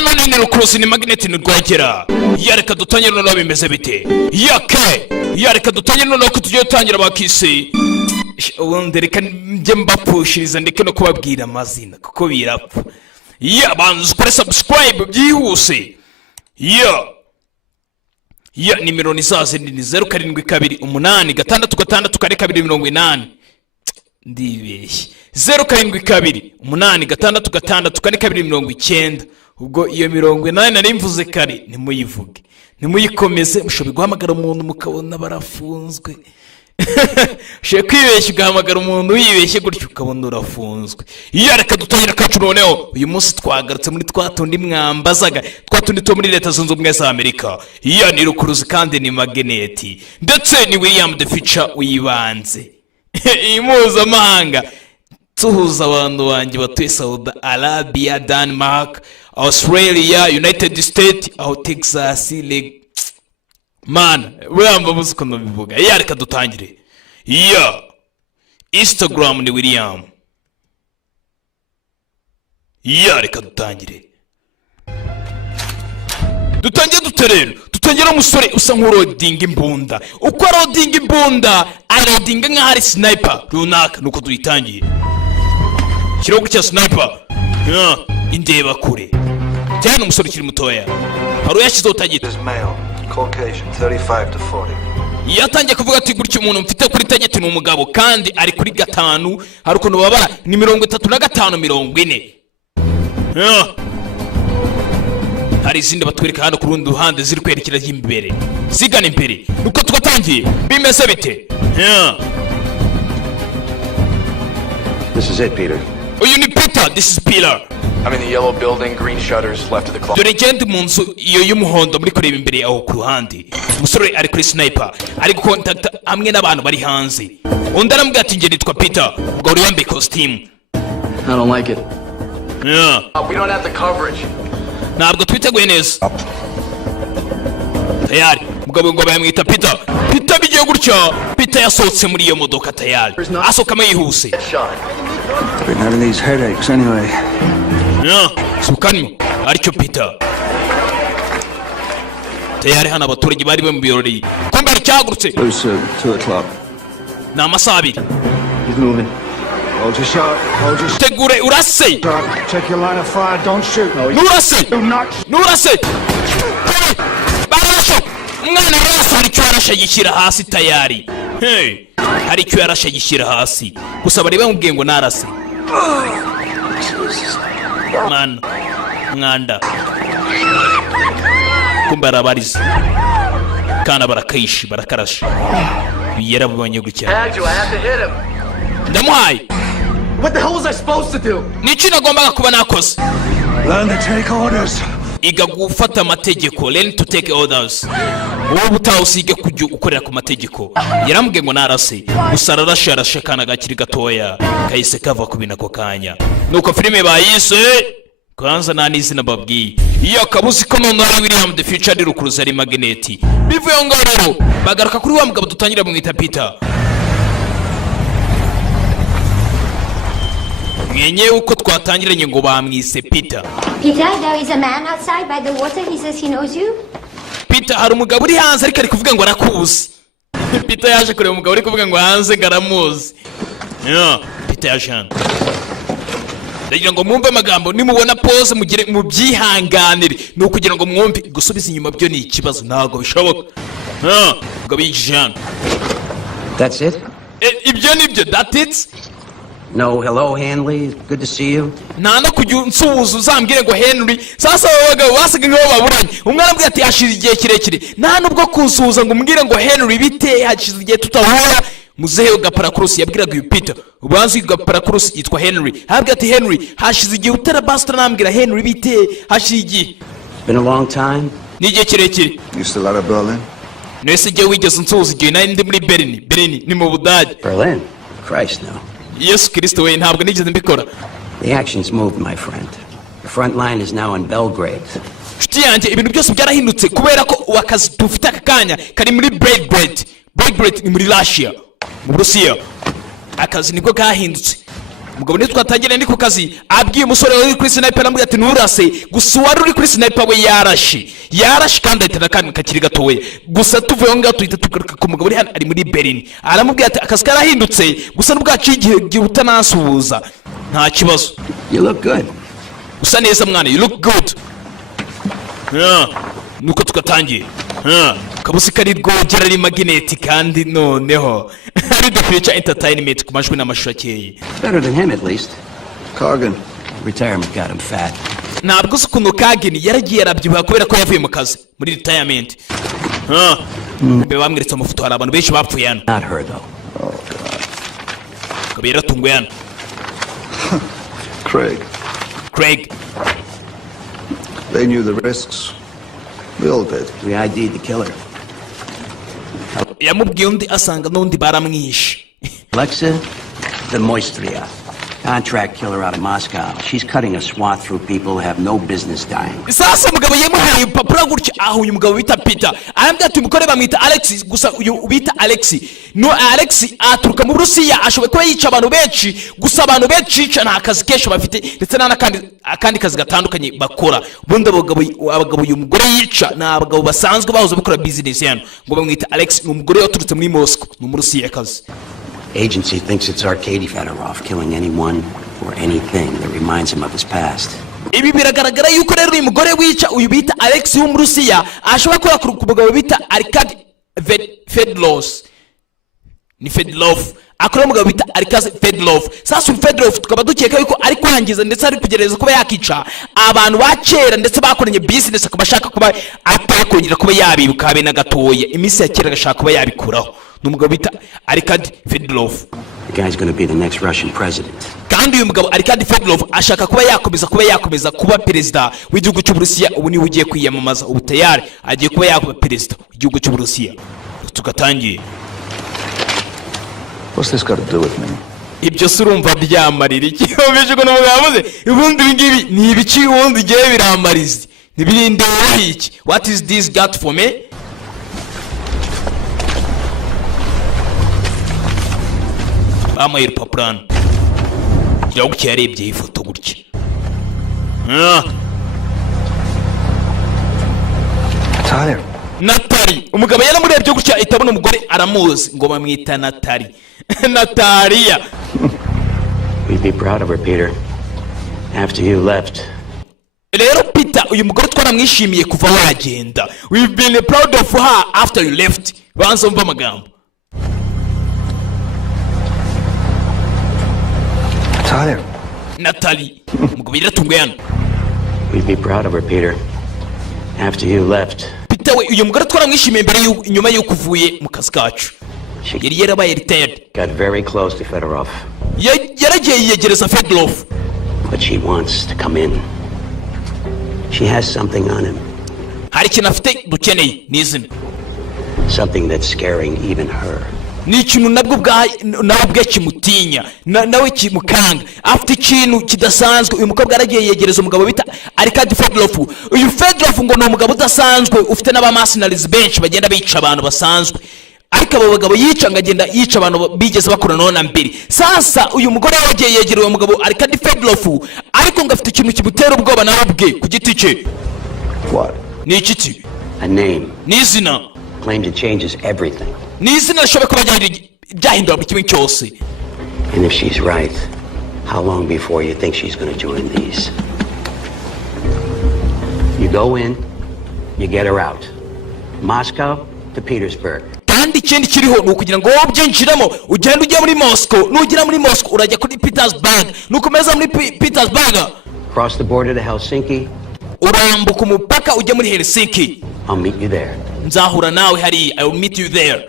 none ni rukuruzi ni magnet ni rwogera. Yareka dutangire none bimeze bite. Yake yareka dutangire none ko tugiye gutangira bakisi. Ubundi reka njye mbapushiriza ndeke no kubabwira amazina kuko birapfa. Banza kuri subscribe byihuse. Nimero ni zaze ni 0728664280. Ndibeshye 0728664290. ubwo iyo 80 nari mvuze kare nimuyivuge nimuyikomeze mushobe guhamagara umuntu mukabona barafunzwe. She kwibeshya ugahamagara umuntu wibeshye gutyo ukabona urafunzwe. Reka dutangira kacu noneho uyu munsi twagarutse muri twatundi mwambazaga twatundi to muri leta zunze ubumwe za Amerika. Ni rukuruzi kandi ni magneti ndetse ni William the Future uyibanze. Impuzamahanga tuhuza abantu banjye batuye Saudi Arabia, Denmark, Australia, United States, Texas, man, wamba muzuko no bivuga. Reka dutangire. Instagram ni William. Reka dutangire. Dutangiye duterero. Tutangira umusore usa nk'urodinga imbunda. Uko arodinga imbunda, arodinga nka hari sniper runaka nuko duyitangiye. Kiro gutya sniper. Indeba kure. Cyane umusore kiri mutoya. Haro yashize utagita. Caucasian 35 to 40. Yatangiye kuvuga ati gutyo umuntu mfite kuri tageti ni umugabo kandi ari kuri 5 hari ukuntu babara ni 35 40. Hari izindi batwereka hano ku rundi ruhande ziri kwerekera imbere zigana imbere nuko twatangiye bimeze bite. This is it, Peter. Uyu ni Peter, this is Peter. I'm in the yellow building, green shutters left of the clock. Dore gende munzu iyo y'umuhondo muri kureba imbere aho ku ruhande. Umusore ari kuri sniper ari gukontakta hamwe n'abantu bari hanze. Undi arambwira ati nge nitwa Peter ubwo uri yambaye costume. I don't like it. We don't have the coverage. Ntabwo twiteguye neza. Tayari mugabo ngo bayamwita Peter. Peter bigiye gutya. Peter yasohotse muri iyo modoka tayari. Asoka yihuse. Been having these headaches anyway. Sukanimo aricyo Peter. Tayari hana abaturage bari mu birori. Kombe cyagurutse. 2:00. Na amasaha 2. He's moving. Hold your shot. Hold your Tegure urase. Check your line of fire. Don't shoot. Nurase. Nurase. Barasho. Mwana rasa aricyo arashagikira hasi tayari. Aricyo yarashagikira hasi. Gusa bari bamubwiye ngo narase. Man, nganda kumbara barize kana barakayishi barakarasha biyera bubanye gutya. Ndamuhaye. What the hell was I supposed to do? Niki nagombaga kuba nakoze? Learn to take orders. Iga gufata amategeko. Learn to take orders. Wowe utawusige kujya ukorera ku mategeko. Yarambwiye ngo narase usararasha kana gakiri gatoya kahise kava ku binako kanya. Nuko filime bayise kwanza nani izina babwiye. Kabuzi ko none ari William the Future ari rukuruzi ari magneti. Bivuye ngo rero bagaruka kuri wa mugabo dutangira mwita Peter. Mwenye uko twatangiranye ngo bamwise Peter. Peter, there is a man outside by the water. He says he knows you. Peter, hari umugabo uri hanze ariko ari kuvuga ngo arakuzi. Peter yaje kureba umugabo uri kuvuga ngo hanze ngaramuzi. Peter yaje hano. Ndagira ngo mwumve amagambo nimubona pause mugire mu byihanganire no kugira ngo mwumve gusubiza inyuma byo ni ikibazo ntago bishoboka. Ngo bijana. That's it? Ibyo nibyo, that it? No, hello Henry, good to see you. Nanda kujya nsuhuza uzambwire ngo Henry. Sasa abagabo basiga ngo baburanye. Umwana ambwira ati hashize igihe kirekire. Nta nubwo kunsuhuza ngo umbwire ngo Henry bite hashize igihe tutahura. Muzehe Gaparakurusi yabwiraga uyu Peter. Ubanzi Gaparakurusi yitwa Henry. Habwira ati Henry hashize igihe utarabasta nambwira Henry bite hashize igihe. Been a long time. Ni igihe kirekire. You still out of Berlin? Nese igihe wigeze nsuhuza igihe nari ndi muri Berlin ni mu Budage. Berlin? Christ no. Yesu Kristo we ntabwo nigeze mbikora. The action's moved, my friend. The front line is now in Belgrade. Nshuti yanjye ibintu byose byarahindutse kubera ko wakazi dufite akanya kari muri Belgrade ni muri Russia mu Burusiya. Akazi niko kahindutse. umugabo niyo twatangira ndi ku kazi abwiye umusore uri kuri sniper aramubwira ati nturase gusa wari uri kuri sniper we yarashe kandi ahita kandi kakiri gatowe gusa tuvuye aho ngaho tuhita tugaruka ku mugabo uri hano ari muri Berlin aramubwira ati akazi karahindutse gusa n'ubwacu igihe utanasuhuza nta kibazo. You look good. Usa neza mwana, you look good. Nuko tugatangiye kabusi kari rwogera ari magnet kandi noneho ari the future entertainment ku majwi n'amashusho akeye. Better than him at least. Cargan. Retirement got him fat. Ntabwo se ukuntu Cargan yaragiye arabyibuha kubera ko yavuye mu kazi muri retirement. Mbe bamweretse amafoto hari abantu benshi bapfuye hano. Not her though. Oh God. Kabera tunguye hano. Craig. They knew the risks. We all did. We ID'd the killer. Yamubwiye undi asanga n'undi baramwishe. Alexa, the Moistria. Contract killer out of Moscow. She's cutting a swath through people who have no business dying. Sasa mugabo yemuhaye upapura gutya aho uyu mugabo bita Peter arambya ati umukore bamwita Alex gusa uyu bita Alex no Alex aturuka mu Burusiya ashoboye kuba yica abantu benshi gusa abantu benshi yica nta kazi kesho bafite ndetse akandi kazi gatandukanye bakora bundi abagabo uyu mugore yica na abagabo basanzwe bahoze bakora business yano ngo bamwita Alex ni umugore yaturutse muri Moscow no mu Rusiya kazi. Agency thinks it's Arkady Fedorov killing anyone or anything that reminds him of his past. Ibi biragaragara yuko rero uyu mugore wica uyu bita Alex wo mu Rusiya ashobora kora ku mugabo bita Arkady Fedorov ni Fedorov akora umugabo bita Arkady Fedorov. Sasa Fedorov tukaba dukeka yuko ari kwangiza ndetse ari kugereza kuba yakica abantu bakera ndetse bakoranye business akabashaka kuba atakongera kuba yabibuka habe na gatoya imisi ya kera gashaka kuba yabikuraho. Numugabo bita Arkady Fedorov. The guy's going to be the next Russian president. Kandi uyu mugabo Arkady Fedorov ashaka kuba yakomeza kuba perezida w'igihugu cy'u Burusiya ubu ni ugiye kwiyamamaza ubu tayari agiye kuba yakuba perezida w'igihugu cy'u Burusiya. Tugatangiye. What's this got to do with me? Ibyo surumva byamarira iki ubeje ko n'umugabuze ubundi ngibi ni ibiki wundi giye biramarize nibirinde iki. What is this got for me? Amayir papurano yago cyarebye ifoto gutya Natali umugabo yaramurebye gutya itabona umugore aramuzi ngo bamwita Natali Natalia. We'd be proud of her, Peter. After you left. Rero Peter uyu mugore twaramwishimiye kuva wagenda. We've been proud of her after you left. Banza umva amagambo. Natalie. Mugubira tungwena. We'd be proud of her, Peter. After you left. Peter we uyu mugore twaramwishimiye mbere nyuma yo kuvuye mu kazi kacu. Yari yarabaye retired. Got very close to Fedorov. Yaragiye yegereza Fedorov. But she wants to come in. She has something on him. Hari ikintu afite dukeneye n'izina. Something that's scaring even her. Ni ikintu nabwo bwe kimutinya nawe kimukanga afite ikintu kidasanzwe. Uyu mukobwa aragiye yegereza umugabo bita Arkady Fedorov. Uyu Fedorov ngo ni umugabo udasanzwe ufite n'abamercenaries benshi bagenda bica abantu basanzwe ariko abo bagabo yica ngagenda yica abantu bigeze bakora none mbere. Sasa uyu mugore yagiye yegereye uwo mugabo Arkady Fedorov ariko ngafite ikintu kimutera ubwoba nawe bwe ku giti cye. What? Ni iki? A name. Ni izina. Claims it changes everything. Ni izina rishobora kuba ryahindura buri kimwe cyose. And if she's right, how long before you think she's going to join these? You go in, you get her out. Moscow to Petersburg. Kandi ikindi kiriho ni ukugira ngo wowe byinjiramo ugenda ujya muri Moscow nugera muri Moscow urajya kuri Petersburg nukomeza muri Petersburg cross the border to Helsinki urambuka umupaka ujya muri Helsinki. I'll meet you there. Nzahura nawe hari I will meet you there.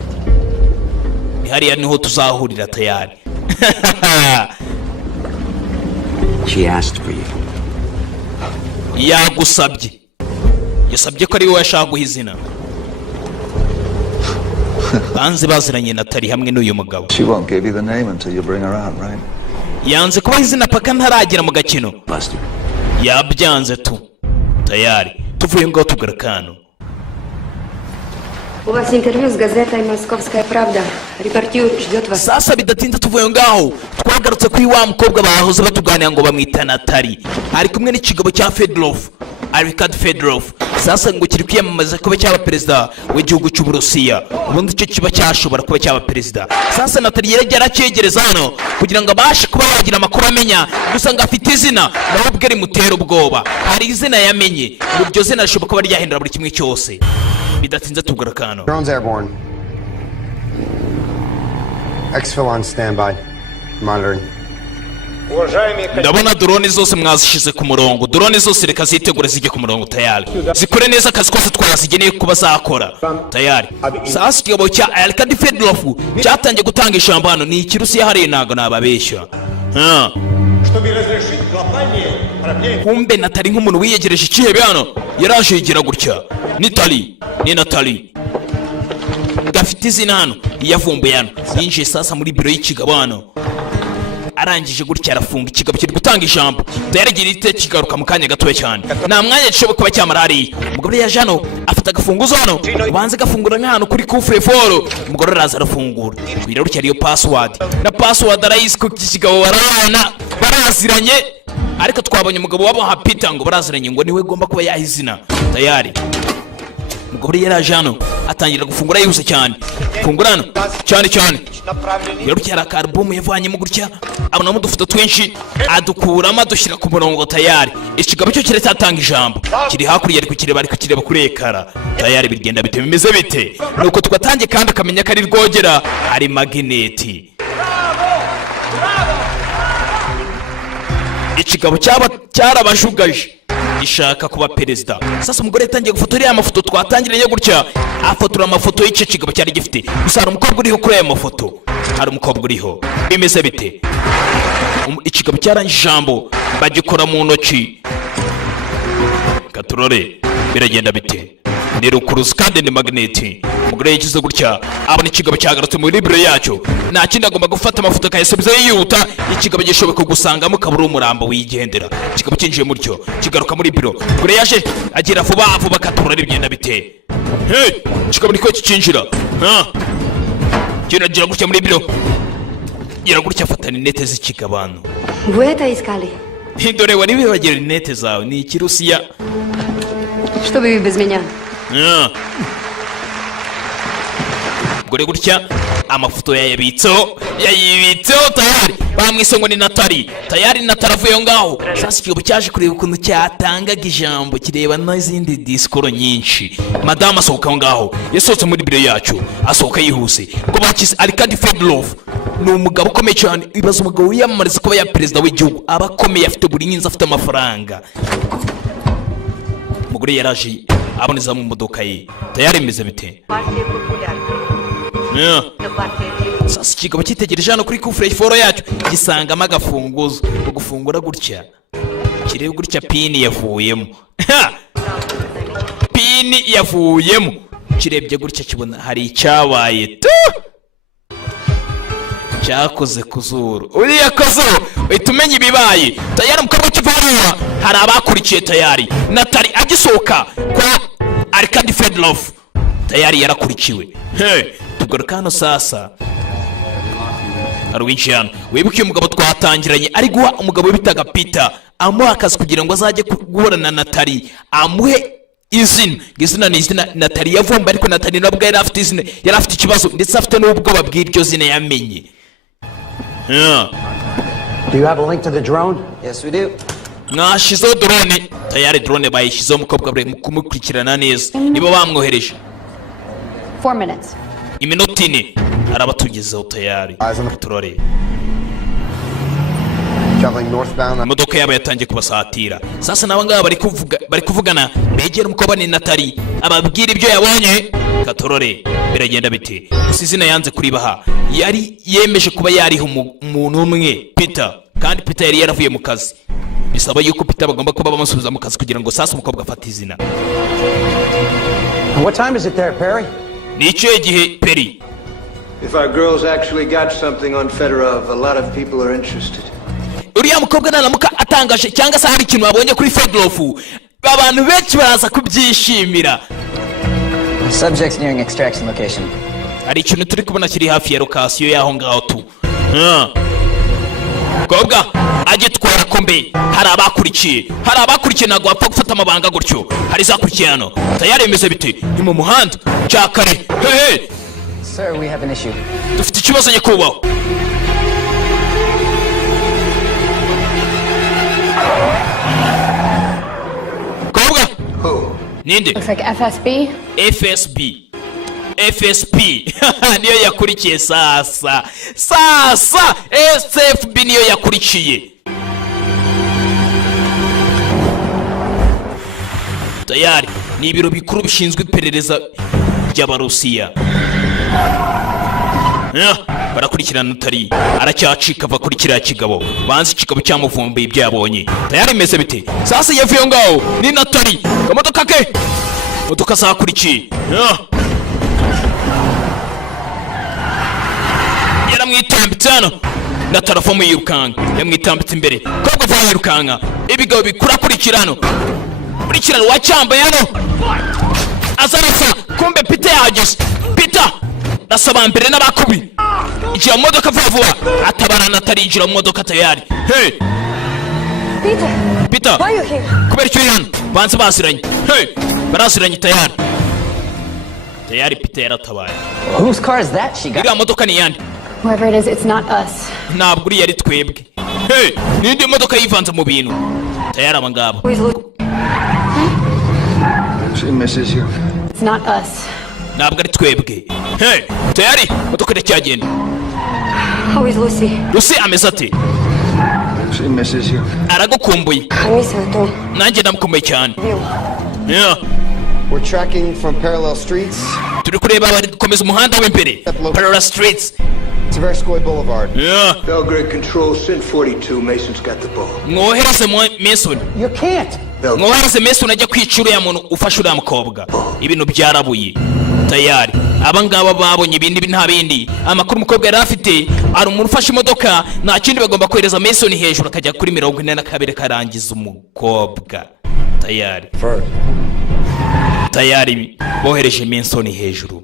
Hari niho tuzahurira tayari. She asked for you. Yasabye ko ari wowe yashaka guha izina. Banze baziranye Natali hamwe n'uyu mugabo. She won't give you the name until you bring her out, right? Yanze kuba izina paka ntaragera mu gakino. Buster. Yabyanze tu. Tayari. Tuvuye ngo tugarakano. У вас интервью с газетой «Московская правда». Репортер ждет вас. Sasa bidatinda tuvuye ngaho twagarutse kuri wa mukobwa bahoze batuganira ngo bamwita Natali ari kumwe n'ikigabo cya Fedorov Arkad Fedorov. Sasa ngo kiri kwiyamamaza kuba cyaba perezida w'igihugu cy'Uburusiya, ubundi icyo kiba cyashobora kuba cyaba perezida. Sasa Natali yaracyegereza hano kugira ngo abashe kuba yagira amakuru amenya, gusa ngo afite izina nawe ubwe rimutera ubwoba. Hari izina yamenye, iryo zina rishobora kuba ryahindura buri kimwe cyose. Bidatinze tugarakano. Drone's airborne. Exfil on standby. Monitoring. Ndabona drone zose mwazishize ku murongo. Drone zose reka zitegure zijye ku murongo tayari. Zikore neza akazi kose twazigeneye kuba zakora. Tayari. Sasa ikigabo cya Arkad Fedorov cyatangiye gutanga ijambo hano ni ikirusiya hariya ntago nababeshya. Kumbe Natali nk'umuntu wiyegereje ikihebe hano yaraje yigira gutya. Ni Natali gafite izina hano yavumbuye hano yinjiye sasa muri biro y'ikigabo hano arangije gutya arafunga ikigabo kiri gutanga ijambo tayaragira ite kigaruka mu kanya gatoya cyane nta mwanya gishoboka kuba cyamara hariya. Umugore yaje hano afite agafunguzo hano ubanze gafungura nk'ahantu kuri kufure foro. Umugore araza arafungura biro gutya ariyo password na password arayisi ku kigabo barabana baraziranye, ariko twabonye umugabo wabo ha Peter ngo baraziranye ngo niwe gomba kuba yahizina tayari. Umugore yaraje hano atangira gufungura yihuse cyane fungura hano cyane rero cyara album yavanyemo gutya abonamo udufoto twinshi adukuramo adushyira ku murongo tayari. Ikigabo cyo kiratanga ijambo kiri hakurya ari kukireba kuri ekara tayari. Bigenda bite bimeze bite nuko tugatangiye kandi akamenya ko ari rwogera ari magneti. Ikigabo cyarabashugaje ishaka kuba perezida. Sasa umugore yatangiye gufotora ya mafoto twatangiranye gutya afotora amafoto y'icyo kigabo cyari gifite. Gusa hari umukobwa uriho kuri aya mafoto, hari umukobwa uriho. Bimeze bite? Ikigabo cyarangije ijambo bagikora mu ntoki. Katurore biragenda bite? Ni rukuruzi kandi ni magneti. Umugore yagize gutya abona ikigabo cyagarutse muri biro yacyo, nta kindi agomba gufata amafoto akayasubiza yihuta. Ikigabo gishoboka gusangamo kabura umurambo wigendera. Ikigabo cyinjiye muri cyo kigaruka muri biro. Umugore yaje agira vuba Katurore bigenda bite? Hey, ikigabo niko kicinjira. Gira gutya muri biro. Gira gutya afata linete z'ikigabano. Вы это искали? Dore wari wibagira linete zawe ni ikirusiya. Что вы без меня? Gore gutya amafoto yayibitseho tayari. Bamwise ngo ni Natali tayari. Natali avuye ngaho. Sasa ikigabo cyaje kureba ukuntu cyatangaga ijambo kireba n'izindi disikoro nyinshi. Madame asohoka ngaho yasohotse muri biro yacu asohoka yihuse ngo bakize Arkad Fedorov ni umugabo ukomeye cyane. Ibaza umugabo wiyamamariza kuba ya perezida w'igihugu aba akomeye afite buri nyinzi afite amafaranga. Umugore yaraje aboneza mu modoka ye tayari. Imeze bite? Sasa ikigabo cyitegereje hano kuri kufure foro yacyo gisangamo agafunguzo gufungura gutya kireba gutya pini yavuyemo. Pini yavuyemo kirebye gutya kibona hari icyabaye cyakoze kuzuru. Uriya kuzuru uhita umenya ibibaye tayari. Mukabwa kivaruwa hari abakurikiye tayari. Natali agisohoka kwa Arkad Fedorov tayari yarakurikiwe. Tugaruka hano sasa hari winshi hano wibuke umugabo twatangiranye ari guha umugabo bitaga Peter amuha akazi kugira ngo azajye guhura na Natali amuhe izina ni izina Natali yavumba, ariko Natali nabwo yari afite izina, yari afite ikibazo ndetse afite n'ubwoba bw'iryo zina yamenye. Do you have a link to the drone? Yes, we do. Mwashizeho drone tayari. Drone bayishyizeho umukobwa bari kumukurikirana neza nibo bamwohereje. 4 minutes. Iminota 4 arabatugezeho tayari. Turore imodoka yabo yatangiye kubasatira. Sasa nabo ngaba bari kuvugana begera umukobwa ni Natali ababwira ibyo yabonye. Katurore biragenda bite? Gusa izina yanze kuribaha. Yari yemeje kuba yariho umuntu umwe Peter, kandi Peter yari yaravuye mu kazi. Bisaba yuko Peter bagomba kuba bamusubiza mu kazi kugira ngo sasa umukobwa afate izina. What time is it there, Perry? Ni icyo gihe Perry. If our girls actually got something on Fedorov, a lot of people are interested. Uriya mukobwa naramuka atangaje cyangwa se hari ikintu babonye kuri Fedorov, abantu benshi baraza kubyishimira. Subject's nearing extraction location. hari ikintu turi kubona kiri hafi ya lokasiyo y'aho ngaho tu. Kobwa agitwara kombe, hari abakurikiye ntabwo wapfa gufata amabanga gutyo. Hari zakurikiye hano tayari imeze bite? Ni mu muhanda cyakare. Hey Sir, we have an issue. dufite ikibazo nyakubahwa. Kobwa ninde? Looks like FSB. FSB niyo yakurikiye sasa SFB niyo yakurikiye. Tayari ni ibiro bikuru bishinzwe iperereza ry'Abarusiya. Barakurikirana utari aracyacika ava kuri kiriya kigabo, banze ikigabo cyamuvumbuye ibyo yabonye. Tayari imeze bite? Sasa yavuye ngaho ni Natali kamodoka ke modoka zakurikiye. Yaramwitambitse hano na telefone yirukanga, yamwitambitse imbere kobwa vuba yirukanga. Ibigabo bikurakurikirana wacyambaye hano azarasa. Kumbe Peter yahageze. Peter nasaba mbere n'abakubi injira mu modoka vuba atabara Natali injira mu modoka tayari. Hey Peter, Why are you here? kubera icyo hano banze basiranye. Hey barasiranye tayari. Peter yaratabaye. Whose car is that she got? Iriya modoka ni yandi? Whoever it is, it's not us. Ntabwo uri yari twebwe. Hey nindi modoka yivanze mu bintu tayari abangaba. Who is Lucy? She misses you. It's not us. Ntabwo ari twebwe. Hey tayari modoka iracyagenda. How is Lucy? Lucy ameze ate? She misses you. Aragukumbuye. I miss her too. Nanjye ndamukumbuye cyane. You. We're tracking from parallel streets. Turi kureba bari gukomeza umuhanda w'imbere. Parallel streets. Tverskoy Boulevard. Belgrade Control, Sin 42. Mason's got the ball. Mwohereze Mason. You can't. Mwohereze Mason ajya kwica uriya muntu ufashe uriya mukobwa. Ibintu byarabuye. Tayari abangaba babonye ibindi nta bindi. Amakuru umukobwa yari afite ari umuntu ufashe imodoka, nta kindi bagomba kohereza Mason hejuru akajya kuri 42 karangiza umukobwa. Tayari bohereje Mason hejuru.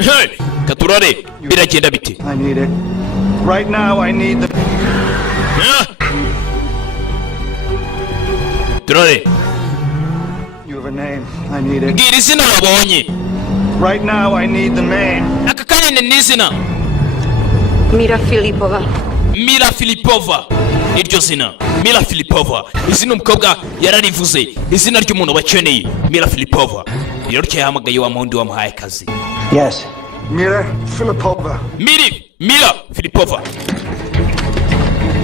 Hey katurare biragenda bite? I need it. Right now I need the... Turare You have a name. I need it. ngira izina wabonye. Right now I need the name. Aka kanya ni izina Mira Filipova. Mira Filipova niryo zina. Mira Filipova izina umukobwa yararivuze, izina ry'umuntu bakeneye. Mira Filipova rero cyahamagaye wa mundi wamuhaye akazi. Yes. Mira Filipova. Mira Filipova.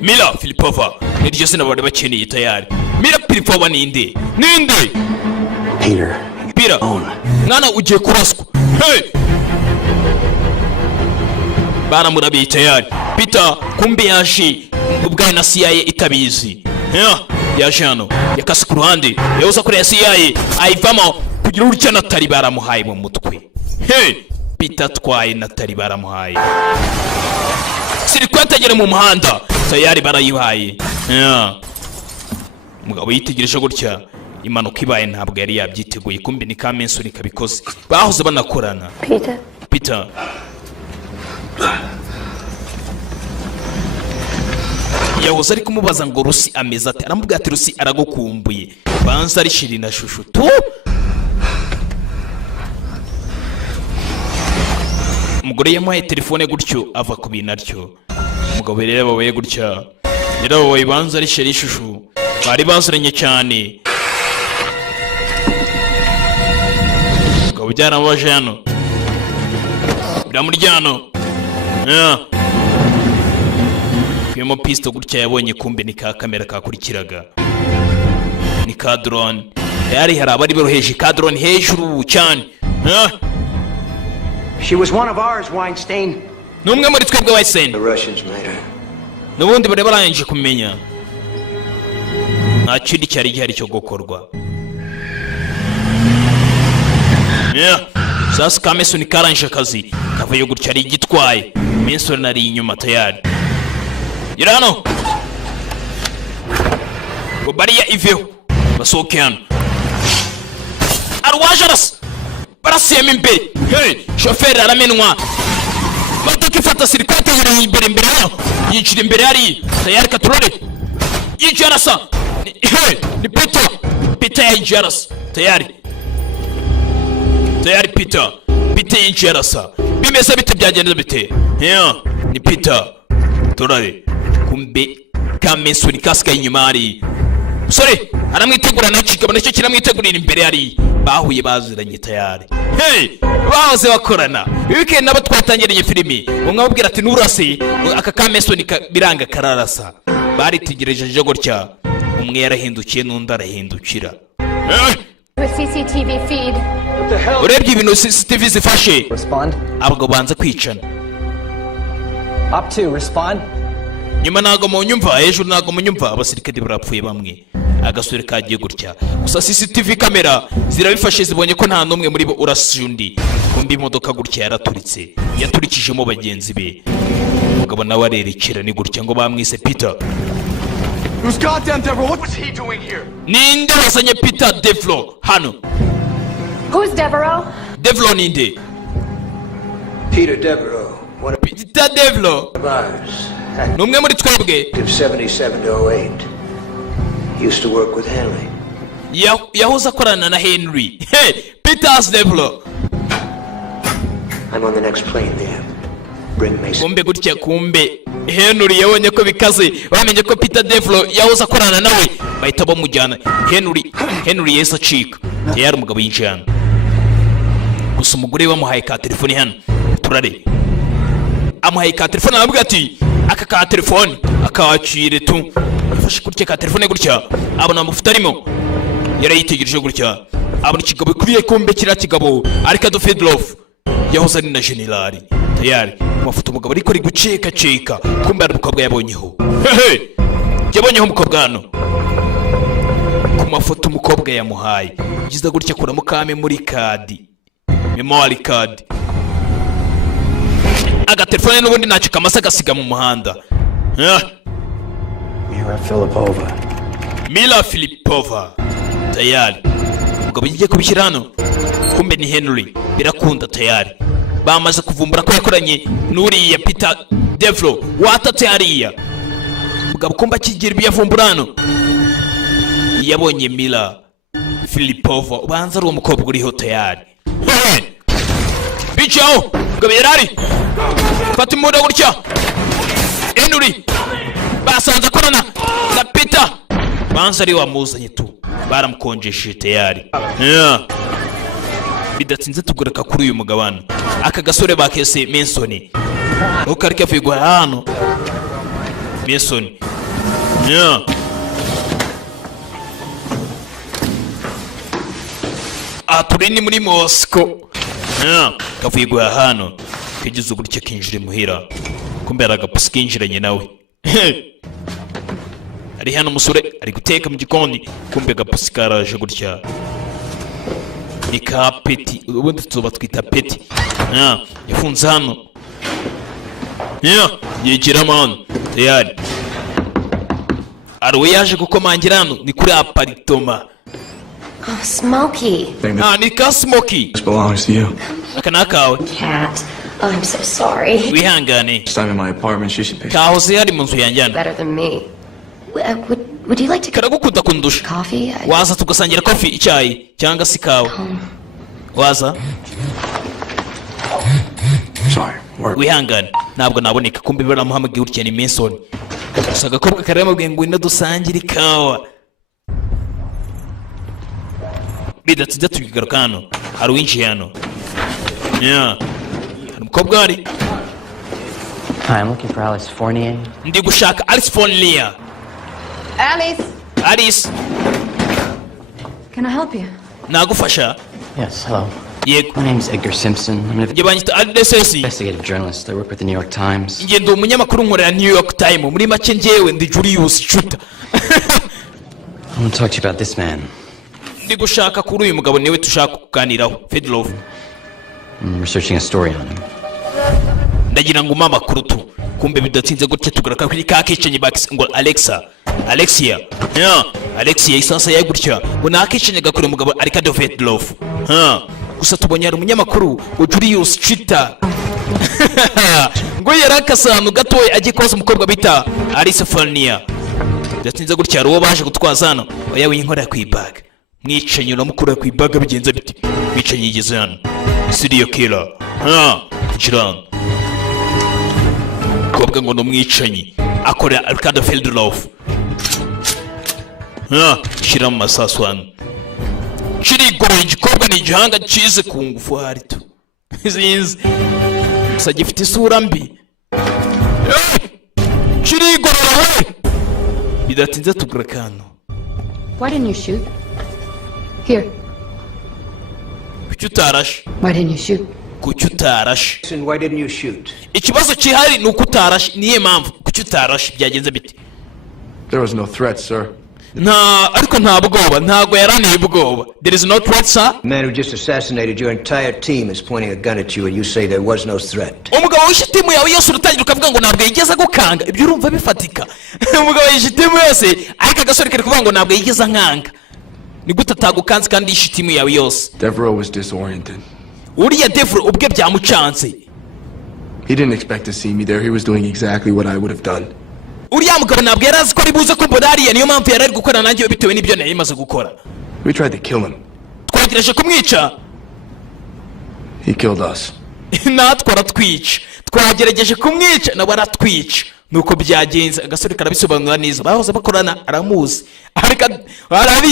Mira Filipova niryo zina bari bakeneye tayari. Mira Filipova ninde? Peter mwana ugiye kuraswa. Hey baramurabiye tayari. Peter kumbe yaje ubwa na CIA itabizi. Yaje hano yakase ku ruhande yabuza kuri ya CIA ayivamo kugira urutya Natali baramuhaye mu mutwe. Hey Peter twaye Natali baramuhaye. Siri kwatagera mu muhanda tayari barayihaye. Mugabo yitegereje gutya imanuka ibaye ntabwo yari yabyiteguye, kumbe ni Mason kabikoze. Bahoze banakorana. Peter yahoze ari kumubaza ngo Lucy ameze ate, aramubwira ati Lucy aragukumbuye, banza ari shiri na shushu tu. Umugore yamuhaye telefone gutyo ava ku binaryo. Umugabo rero babaye gutya rero babaye banza ari shiri shushu bari bazuranye cyane. Umugabo byana waje hano biramuryano. Kuyemo pisto gutya yabonye kumbe ni ka kamera kakurikiraga, ni ka drone. Yari hari abari boroheje ka drone hejuru cyane. She was one of ours, Weinstein. Numwe muri twebwe Weinstein. The Russians made her. Nubundi bare barangije kumenya nta kindi cyari gihari cyo gukorwa. Sasa Mason karangije akazi kavuye gutya ari gitwaye. Mason ari inyuma tayari. gira hano ngo bariya iveho basohoke hano arwaje barasiyemo imbere hey shoferi aramenwa modoka ifata sirikate imbere hano yinjira imbere hari tayari katurore yinjira arasa hey ni Peter yinjira arasa tayari Peter yinjira arasa bimeze bite byagenze bite yeah ni Peter turare kumbe kamesuri kaska inyuma hari sorry aramwitegura nakigabo nacyo kiramwitegurira imbere hari bahuye baziranye tayari hey bahoze bakorana weekend nabo twatangiriye filimi umwabwira ati nurase aka kamesoni biranga kararasa baritegereje gutya umwe yarahindukiye n'undi arahindukira CCTV feed. urebye ibintu CCTV zifashe Respond. abagabo banza kwicana Op 2, respond. nyuma nago mu nyumva hejuru nago mu nyumva abasirikare barapfuye bamwe agasore kagiye gutya gusa CCTV kamera zirabifashe zibonye ko nta numwe muri bo urasundi kumbi imodoka gutya yaraturitse yaturikijemo bagenzi be umugabo nawe arerekera ni gutya ngo bamwise Peter. Who's goddamn Deborah? What was he doing here? Ninde wasanye Peter Devlo hano? Who's Devereaux? Devlo ninde? Peter Devereaux, one of Peter Devlo ours. numwe muri twebwe. 77 to 08. Used to work with Henry. Yahoze akorana na Henry. Hey, Peter's Devlo. I'm on the next plane there. Bring Mason. Kumbe gutya kumbe Henry yabonye ko bikaze bamenye ko Peter Devlo yahoze akorana nawe bahita bamujyana. Henry yesa acika yari umugabo yinjana gusa umugore bamuhaye ka telefone hano turare amuhaye ka telefone arabwira ati aka ka telefone akawacire tu afashe gutya ka telefone gutya abona amafuta arimo yarayitegereje gutya abona ikigabo kuriye kumbe kira kigabo ariko do Fedorov yahoze ari na generali tayari amafuta umugabo ariko ari guceka kumbe ari umukobwa yabonyeho yabonyeho umukobwa hano ku mafoto umukobwa yamuhaye giza gutya kuramo kame muri kadi memory card aga telefone n'ubundi ntacyo kamasa gasiga mu muhanda. Mila Filipova tayari umugabo yigiye kubishyira hano kumbe ni Henry birakunda tayari bamaze kuvumbura ko yakoranye n'uriya Peter Devlo watatse hariya umugabo kumba kigira ibiyavumbura hano yabonye Mila Filipova ubanza ari umukobwa uriho tayari bicaho umugabo yarari fata imbunda gutya Henry basanze akorana na Peter banza ari wamuzanye tu baramukonjeshe tayari bidatinze tugureka kuri uyu mugabano aka gasore bakese Mason ukari kafigwa hano Mason turini muri Moscow kafigwa hano kigize gutya kinjire muhira kumbe aragapusi kinjiranye nawe ari hano umusore ari guteka mu gikoni kumbe gapusi karaje gutya ni ka peti ubundi tuba twita peti yafunze hano yegera hano tayari ariwe yaje gukomangira hano ni kuri aparitoma. Oh, Smokey. Ni ka Smokey. This belongs to you. Aka nakawe. Cat. Oh, I'm so sorry. Wihangane. Next time in my apartment, she should pay. Kahoze hari mu nzu yanjye. Better than me. Would you like to karagukunda kundusha coffee? Waza tugasangira coffee icyayi cyangwa si kawa waza Sorry. wihangane ntabwo naboneka kumbe baramuhamagaye urya ni Mason gusa agakobwa karamubwiye ngo ino dusangire ikawa bidatinze tukigaruka hano hari uwinjiye hano hari umukobwa hari. Hi, I'm looking for Alice Fournier. Ndi gushaka Alice Fournier. Alice. Can I help you? Nagufasha? Yes, hello. Yego. My name's Edgar Simpson. I'm an investigative journalist. I work with the New York Times. Nge ndi umunyamakuru nkorera New York Times. Muri make ngewe ndi Julius Chuta. I want to talk to you about this man. Ndi gushaka kuri uyu mugabo niwe tushaka kuganiraho. Fedorov. I'm researching a story on him. ndagira ngo umpe amakuru tu. Kumbe bidatinze gutya tugaruka kuri ka kicenye ngo Alexia Alexia isasa yaye gutya ngo nakicenye gakore umugabo arika Dovet Love gusa tubonye ari umunyamakuru wa Julius Twitter ngo yarakasanu gatoye agikoza umukobwa bita Alice Fania. Bidatinze gutya ruwo baje gutwaza hano oya inkora kwibaga mwicenye uramukura kwibaga bigenza biti bicenye igeze hano serial killer Jiran kobwa ngo nomwicanyi akora Ricardo Feldorf shira mu masasu hano kirigoro igikobwa ni igihanga cize ku ngufu harito zinzi gusa gifite isura mbi kirigoro bidatinze tugura kano. Why didn't you shoot? Here. Kuki utarashe? Why didn't you shoot? Kuki utarashe? Why didn't you shoot? Ikibazo kihari nuko utarashe niye mpamvu kuki utarashe byagenze bite? There was no threat, sir. Ariko nta bwoba ntago yaraniye ubwoba. There is no threat, sir. The man who just assassinated your entire team is pointing a gun at you and you say there was no threat. Umugabo wishe timu yawe yose uratangira ukavuga ngo ntabwo yigeze gukanga. Ibyo urumva bifatika. Umugabo wishe timu yose ariko agasore kari kuvuga ngo ntabwo yigeze nkanga. Ni gute atagukanze kandi yishe timu yawe yose? Devereaux was disoriented. Uriya Devereaux ubwe byamucanze. He didn't expect to see me there. He was doing exactly what I would have done. Uriya mugabo ntabwo yarazi ko ari buze kumbona hariya niyo mpamvu yari ari gukora nanjye bitewe n'ibyo nari maze gukora. We tried to kill him. Twagerageje kumwica. He killed us. Natwe aratwica. Twagerageje kumwica nawe aratwica. Nuko byagenze agasore karabisobanura neza. Bahoze bakorana aramuzi. Ariko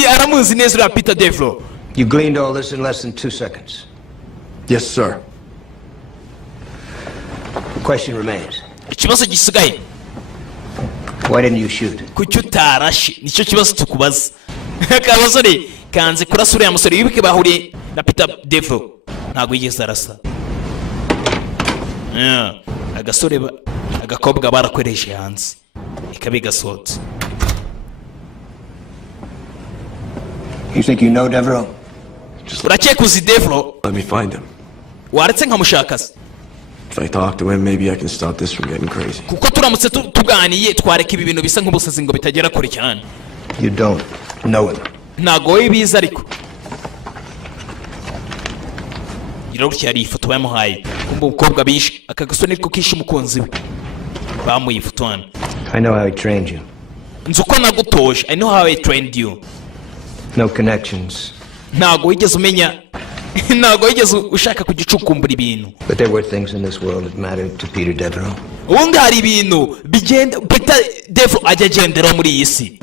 aramuzi neza uriya Peter Devereaux. You gleaned all this in less than 2 seconds. Yes, sir. The question remains. Ikibazo gisigaye. Why didn't you shoot? Kuki utarashe nicyo kibazo tukubaza. Kabasore kanze kurasa uriya musore wibuke bahuriye na Peter Devereaux ntago yigeze arasa. Agasore agakobwa barakwereje hanze ikabe gasotse. You think you know Devereaux? Urakeka uzi Devereaux? Let me find him. Waretse nkamushakaza. If I talk to him, maybe I can stop this from getting crazy. Kuko turamutse tuganiye twareka ibi bintu bisa nk'ubusazi ngo bitagera kure cyane. You don't know him. Ntago biza ariko. Yirokye yari ifoto bamuhaye. Kumbe umukobwa bishe akagasone ko kishe umukunzi we. Bamuye ifoto hano. I know how he trained you. Nzuko nagutoje. I know how I trained you. No connections. Ntago wigeze umenya. Ntago wigeze ushaka kugicukumbura ibintu. But there were things in this world that mattered to Peter Devereaux. Ubundi hari ibintu bigenda Peter Devereaux ajya agendera muri iyi si.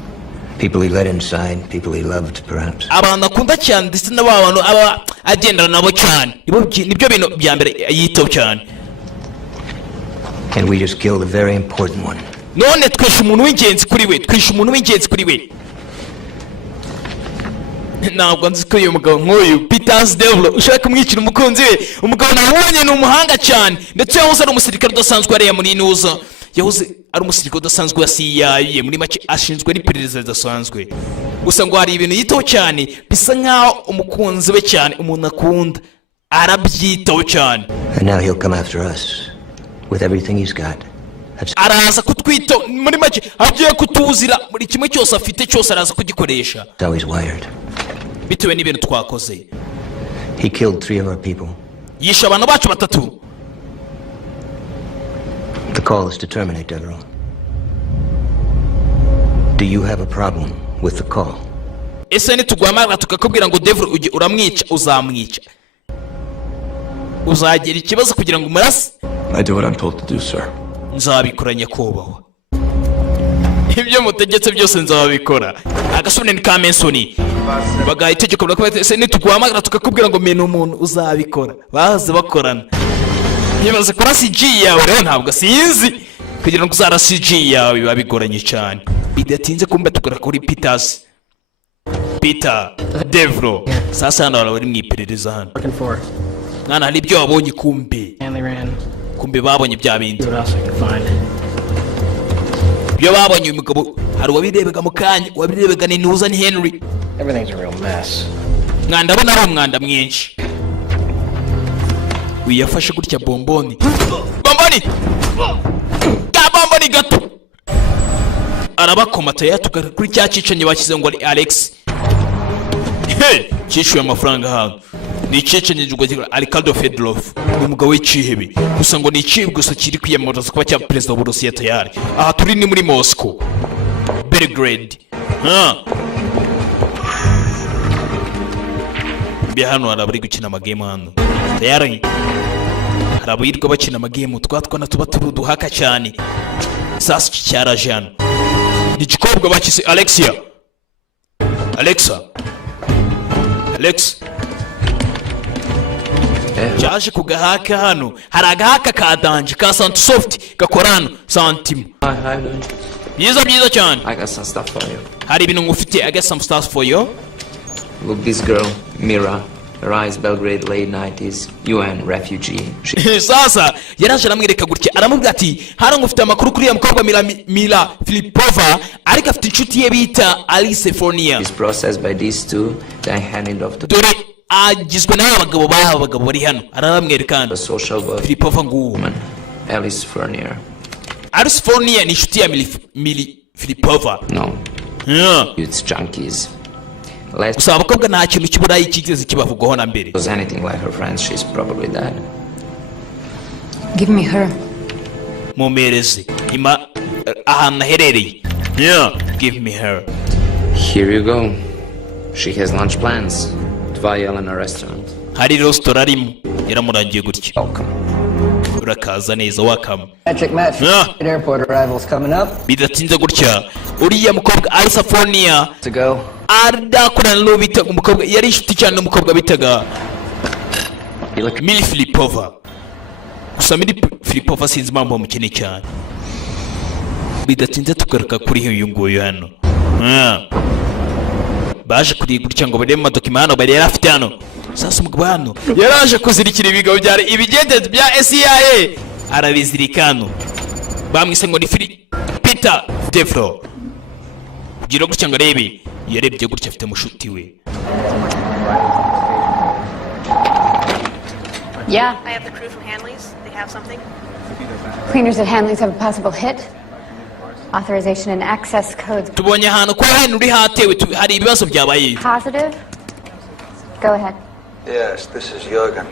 People he let inside, people he loved, perhaps. Abantu akunda cyane ndetse n'abantu aba agendera nabo cyane. Nibyo bintu bya mbere yitaho cyane. And we just killed a very important one. None twishe umuntu w'ingenzi kuri we. Twishe umuntu w'ingenzi kuri we. Ntabwo nzi ko uyu mugabo nk'uyu Peter Devereaux ushaka kumwicira umukunzi we. Umugabo nabonye ni umuhanga cyane ndetse yahoze ari umusirikare udasanzwe ariya muri Nuza. Yahoze ari umusirikare udasanzwe wa CIA muri make ashinzwe n'iperereza ridasanzwe. Gusa ngo hari ibintu yitaho cyane bisa nkaho umukunzi we cyane umuntu akunda arabyitaho cyane. And now he'll come after us with everything he's got. Araza kutwita muri make agiye kutuzira muri kimwe cyose afite cyose araza kugikoresha. That's how he's wired. Bitewe n'ibintu twakoze. He killed 3 of our people. Yishe abantu bacu batatu. The call is to terminate Devereaux. Do you have a problem with the call? Ese nitugwamara tukakubwira ngo Devereaux uje uramwica uzamwica. Uzagira ikibazo kugira ngo umurase? I do what I'm told to do, sir. Nzabikoranye kubahwa. Ibyo mutegetse byose nzabikora. Agasubire ni Kamensoni. Bagaye itegeko bakubita ese nitugwamara tukakubwira ngo mena umuntu uzabikora. Bahaze bakorana. Nibaze kora CG yawe rero ntabwo sinzi kugira ngo uzara CG yawe babigoranye cyane. Bidatinze kumbe tukora kuri Peter Devereaux. Sasa hano bari mwiperereza hano. Mwana hari ibyo wabonye kumbe. Kumbe babonye bya bindi. Byo babonye umugabo hari wabirebega mu kanya wabirebega ni Nuza ni Henry. Everything's a real mess. Mwanda bona ari umwanda mwinshi. Wiyafashe gutya bomboni. Bombo Kabomboni gato arabakomata yatuka kuri cya cicanye bakize ngo ari Alex. Cyishuye amafaranga hano ni icicanye ngo ari Ricardo Fedorov, umugabo w'icihebe gusa ngo ni icibwe gusa kiri kwiyamamaza kuba cya president wa Burusiya tayari. Aha turi ni muri Moscow, Belgrade. Hano harabari gukina amagame hano tayari, harabirwa bakina amagame twatwana tuba turuduhaka cyane. Sasa cyaraje hano ni gikobwa bakise Alexa. Cyaje kugahaka hano, hari agahaka ka danje ka Santisoft gakorana santima. Byiza cyane. I got some stuff for you. Hari ibintu ngufite, I got some stuff for you. Look, this girl, Mira, Rise, Belgrade, late 90s, UN refugee. Sasa yaraje aramwereka gutya aramubwira ati hano ngufite amakuru kuri ya mukobwa Mila Filipova ariko afite inshuti ye bita Alice Fornia. Is processed by these two, then handed off to dore agizwe n'abagabo bari hano araramwereka the social worker Filipova nguwo Alice Fornia. Alice Fornia ni inshuti ya Mili Filipova. No. It's junkies. Gusa abakobwa nta kintu kiburayi kigeze kibavugaho na mbere. Was anything like her friends, she's probably dead. Give me her. Mumereze ima ahantu aherereye. Give me her. Here you go. She has lunch plans. Dvayel in a restaurant. Hari restaurant arimo yaramurangiye gutya. Welcome. Urakaza neza wakama. Magic match. Airport arrivals coming up. Bidatinze gutya uriya mukobwa Alice Fornia To go. Ardakorana no bitaga umukobwa yari inshuti cyane n'umukobwa bitaga Mili Filipova. Gusa Mili Filipova sinzi impamvu bamukene cyane. Bidatinze tugaruka kuri uyu nguyu hano. Baje kuri gutya ngo barebe amadokima hano bari yarafite hano. Sasa umugabo hano yaraje kuzirikira ibigabo byari ibigended bya CIA arabizirikano. Bamwise ngo ni Peter Defro. Gira gutya ngo arebe yarebye gutya afite mushuti we. Yeah. I have the crew from Hanley's. They have something. Cleaners at Hanley's have a possible hit. Authorization and access codes. Tubonye hano ko hano uri hatewe hari ibibazo byabaye. Positive. Go ahead. Yes, this is Jürgen.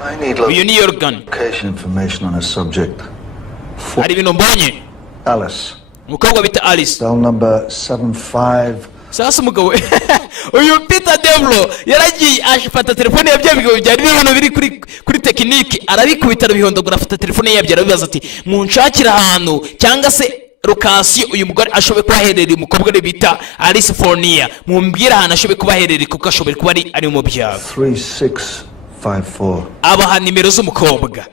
I need location information on a subject. Hari ibintu mbonye. Alice. Mukobwa bita Alice. Cell number 75. Sasa umugabo uyu Peter Devlo yaragiye ashifata telefone ya byabigabo byari bihano biri kuri tekiniki arabikubita arabihondagura afata telefone yabyo arabibaza ati munshakira ahantu cyangwa se location uyu mugore ashobe kwaherera umukobwa le bita Alice Fornia mumbwira ahantu ashobe kubaherera kuko ashobe kuba ari mu byabo 3654. abaha nimero z'umukobwa.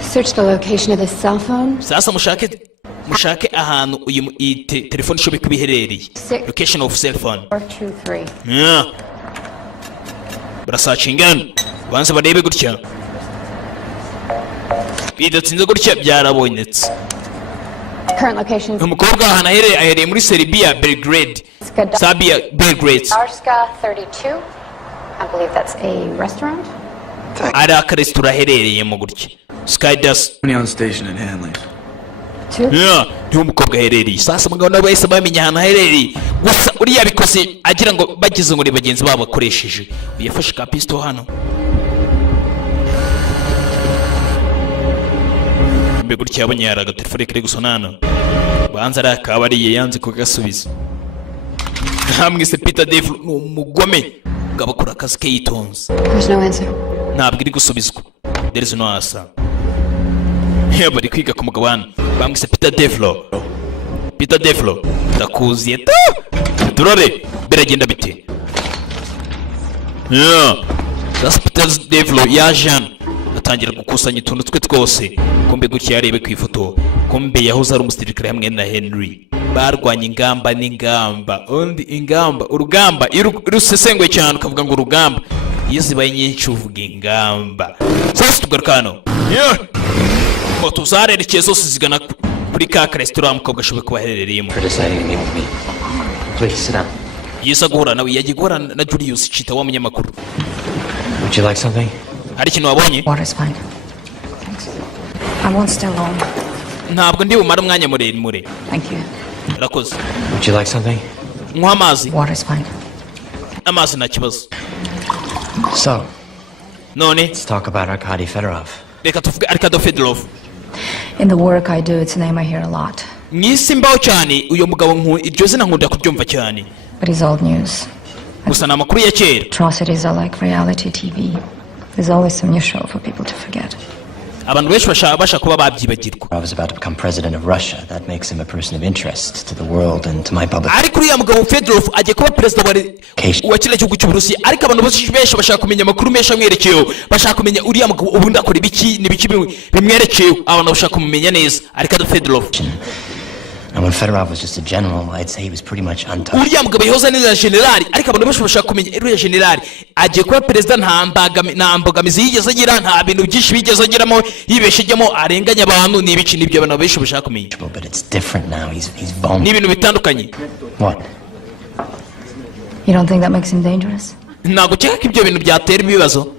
Search the location of the cell phone. Sasa mushake ahantu uyu telefone ishobe kubiherereye. Location of cell phone 423. Brasachingana banze barebe gutya bidatsinze gutya byarabonetse. Current location. Umukobwa ahantu ahereye muri Serbia Belgrade. Serbia Belgrade. Arska 32. I believe that's a restaurant. Ari akaresitora aherereyemo gutya. Skydust Neon station in Hanley's. Ni umukobwa aherereye. Sasa mugabo nabo bahise bamenya ahantu aherereye. Gusa uriya bikoze agira ngo bagize ngo ni bagenzi babo bakoresheje. Yafashe ka pistol hano. Mbe gutya yabonye yaraga telefone kare gusonana. Banza ari akabariye yanze kugasubiza. Hamwise Peter Devil umugome ngabakora akazi ke yitonze. There's no answer. Ntabwo iri gusubizwa. There is no answer. Bari kwiga ku mugabane bamwise Peter Devlo. Peter Devlo ndakuziye turore biragenda bite. Das Peter Devlo yajana atangira gukusanya utuntu twe twose kombe gutya yarebe ku ifoto kombe yahoze ari umusirikare hamwe na Henry barwanye ingamba n'ingamba undi ingamba urugamba irusesengwe cyane ukavuga ngo urugamba iyo zibaye nyinshi uvuga ingamba. Sasa tugarukano moto zarerekeye zose zigana kuri ka restaurant mukobwa ashobe kuba aherereyemo. Please sit down. Yesa guhura nawe yagiye guhura na Julius Chita wa munyamakuru. Would you like something? Hari ikintu wabonye? Water's fine. I won't stay long. ntabwo ndi bumara umwanya muremure. Thank you. Urakoze. Would you like something? Nkwa amazi. Water is fine. Amazi nta kibazo. So, none let's talk about Arkady Fedorov. reka tuvuge Arkady Fedorov. In the work I do, it's a name I hear a lot. Mwisi mbaho cyane uyo mugabo iryo zina nkunda kubyumva cyane. But it's old news. Gusa na makuru ya kera. Atrocities are like reality TV. There's always some new show for people to forget. Abantu benshi bashaka kuba babyibagirwa. I was about to become president of Russia. That makes him a person of interest to the world and to my public. Ariko uriya mugabo Fedorov agiye kuba perezida wa kiriya gihugu cy'Uburusiya, ariko abantu benshi bashaka kumenya amakuru menshi amwerekeyeho, bashaka kumenya uriya mugabo ubundi akora ibiki n'ibiki bimwerekeyeho, abantu bashaka kumenya neza Arkady Fedorov. And when Fedorov was just a general, I'd say he was pretty much untouched. Uriya mugabo yahoze neza generali, ariko abantu benshi bashaka kumenya uriya generali agiye kuba perezida nta mbogamizi yigeze agira, nta bintu byinshi bigeze agiramo, yibeshejemo arenganya abantu n'ibiki n'ibyo abantu benshi bashaka kumenya. But it's different now. He's vulnerable. Ni ibintu bitandukanye. What? You don't think that makes him dangerous? Ntabwo cyeka ko ibyo bintu byatera ibibazo.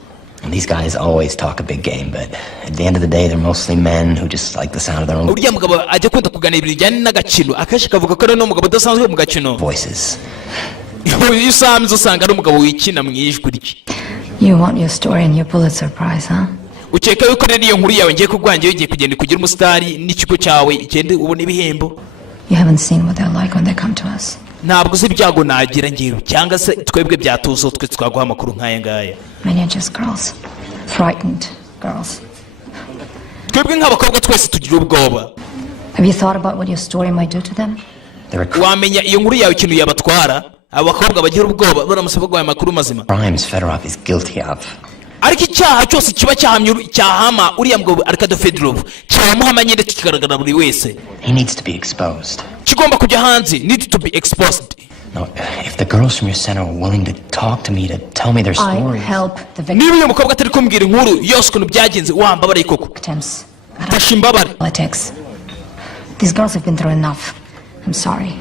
And these guys always talk a big game, but at the end of the day, they're mostly men who just like the sound of their own uriya mugabo ajya kwenda kuganira ibijyanye n'agakino, akenshi kavuga ko ari n'umugabo udasanzwe mu gakino. voices. Iyo usanze usanga ari umugabo wikina mu ijwi rye. You want your story and your Pulitzer Prize, huh? Ukeka yuko rero iyo nkuru yawe ngiye kugwangira ugiye kugenda kugira umusitari n'ikigo cyawe igende ubona ibihembo. You haven't seen what they're like when they come to us. Ntabwo uzi ibyago nagira ngewe cyangwa se twebwe byatuzo twe twaguha amakuru nk'aya ngaya. Many are just girls. Frightened girls. Twebwe nk'abakobwa twese tugira ubwoba. Have you thought about what your story might do to them? Wamenya iyo nkuru yawe ikintu yabatwara, abakobwa bagira ubwoba baramutse bagwaye amakuru mazima. Crimes Fedorov is guilty of. Ariko icyaha cyose kiba cyahama uriya mugabo Arkady Fedorov cyamuhama nyine kigaragara buri wese. He needs to be exposed. Kigomba kujya hanze, need to be exposed. No, if the girls from your center are willing to talk to me, to tell me their stories. I help the victims. Niba uyu mukobwa atari kumbwira inkuru yose ukuntu byagenze wamba bari koko. Fasha imbabare. Politics. These girls have been through enough. I'm sorry.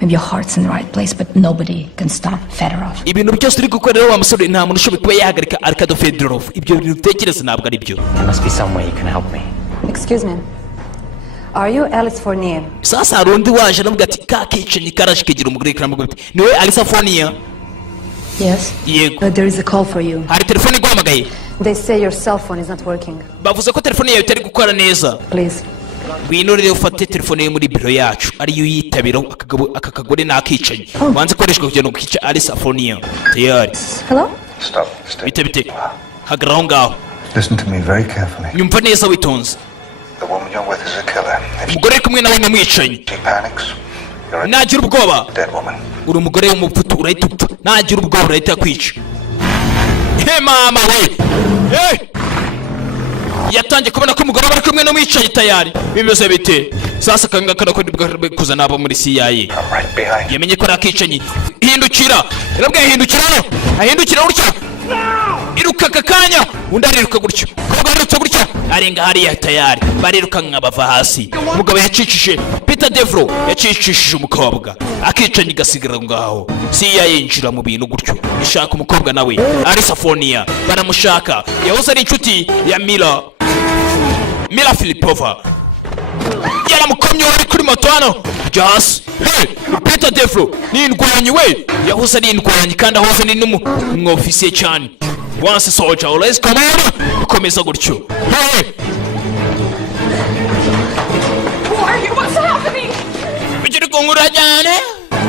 Maybe your heart's in the right place, but nobody can stop Fedorov. Ibintu byose uri gukorera wa musore nta muntu ushoboye kuba yahagarika Arkady Fedorov. Ibyo bintu utekereza ntabwo ari byo. There must be some way you can help me. Excuse me. Are you Alice Fournier? Sasa hari undi waje aravuga ati ka kicenye karaje kigira umugore karamuga ati niwe Alice Fournier? Yes. Yego. There is a call for you. Hari telefone iguhamagaye. They say your cell phone is not working. Bavuze ko telefone yawe itari gukora neza. Please. Ngwino rero ufate telefone yo muri biro yacu ariyo yitabira aka kagore nakicanye. Wanze koreshwa kugira ngo kice Alice Fournier. Tayari. Hello? Stop. Bite. Hagarara ngaho. Listen to me very carefully. Nyumva neza witonze. The woman you're with is a killer. Umugore kumwe nawe namwicanye. She panics. You're a Nagira ubwoba. dead woman. Uri umugore w'umupfutu urahita upfa. Nagira ubwoba urahita kwica. He mama we. Hey! Yatangiye kubona ko umugore bari kumwe namwicaye tayari. Bimeze bite? Sasa kanga kana ko kuza nabo muri CIA. Yamenye ko rakicanye. Hindukira. Irabwe hindukira. Ahindukira urya. Iruka kakanya. Undariruka gutyo. Kugarutse gutyo. Arenga hariya tayari. Bariruka nkabava hasi. Umugabo yacicishije. Peter Devro yacicishije umukobwa. Akicanye gasigara ngaho. CIA yinjira mu bintu gutyo. Ishaka umukobwa nawe. Alice Fournier baramushaka. Yahoze ari inshuti ya Mila Filipova. Yaramukomye wari kuri moto hano. Just hey, Peter Devro ni indwanyi we. Yahoze ari indwanyi kandi ahoze ni n'umwofisiye cyane. Once a soldier, always command. Komeza gutyo. Hey! Who are you? What's happening? Bigire kongura cyane.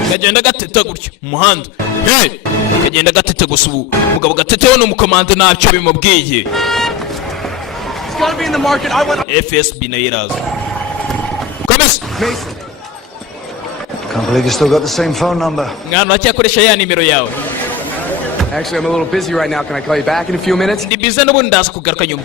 Kagenda gateta gutyo umuhanda. Hey! Kagenda gateta gusubu. Mugabo gatetewe n'umukomande nacyo bimubwiye. It's gotta be in the market. I went FSB na yiraza. Komeza. Can't believe you still got the same phone number. Ngano acyakoresha ya nimero yawe. Actually, I'm a little busy right now. Can I call you back in a few minutes? Ndi bize n'ubundi ndaza kugaruka nyuma.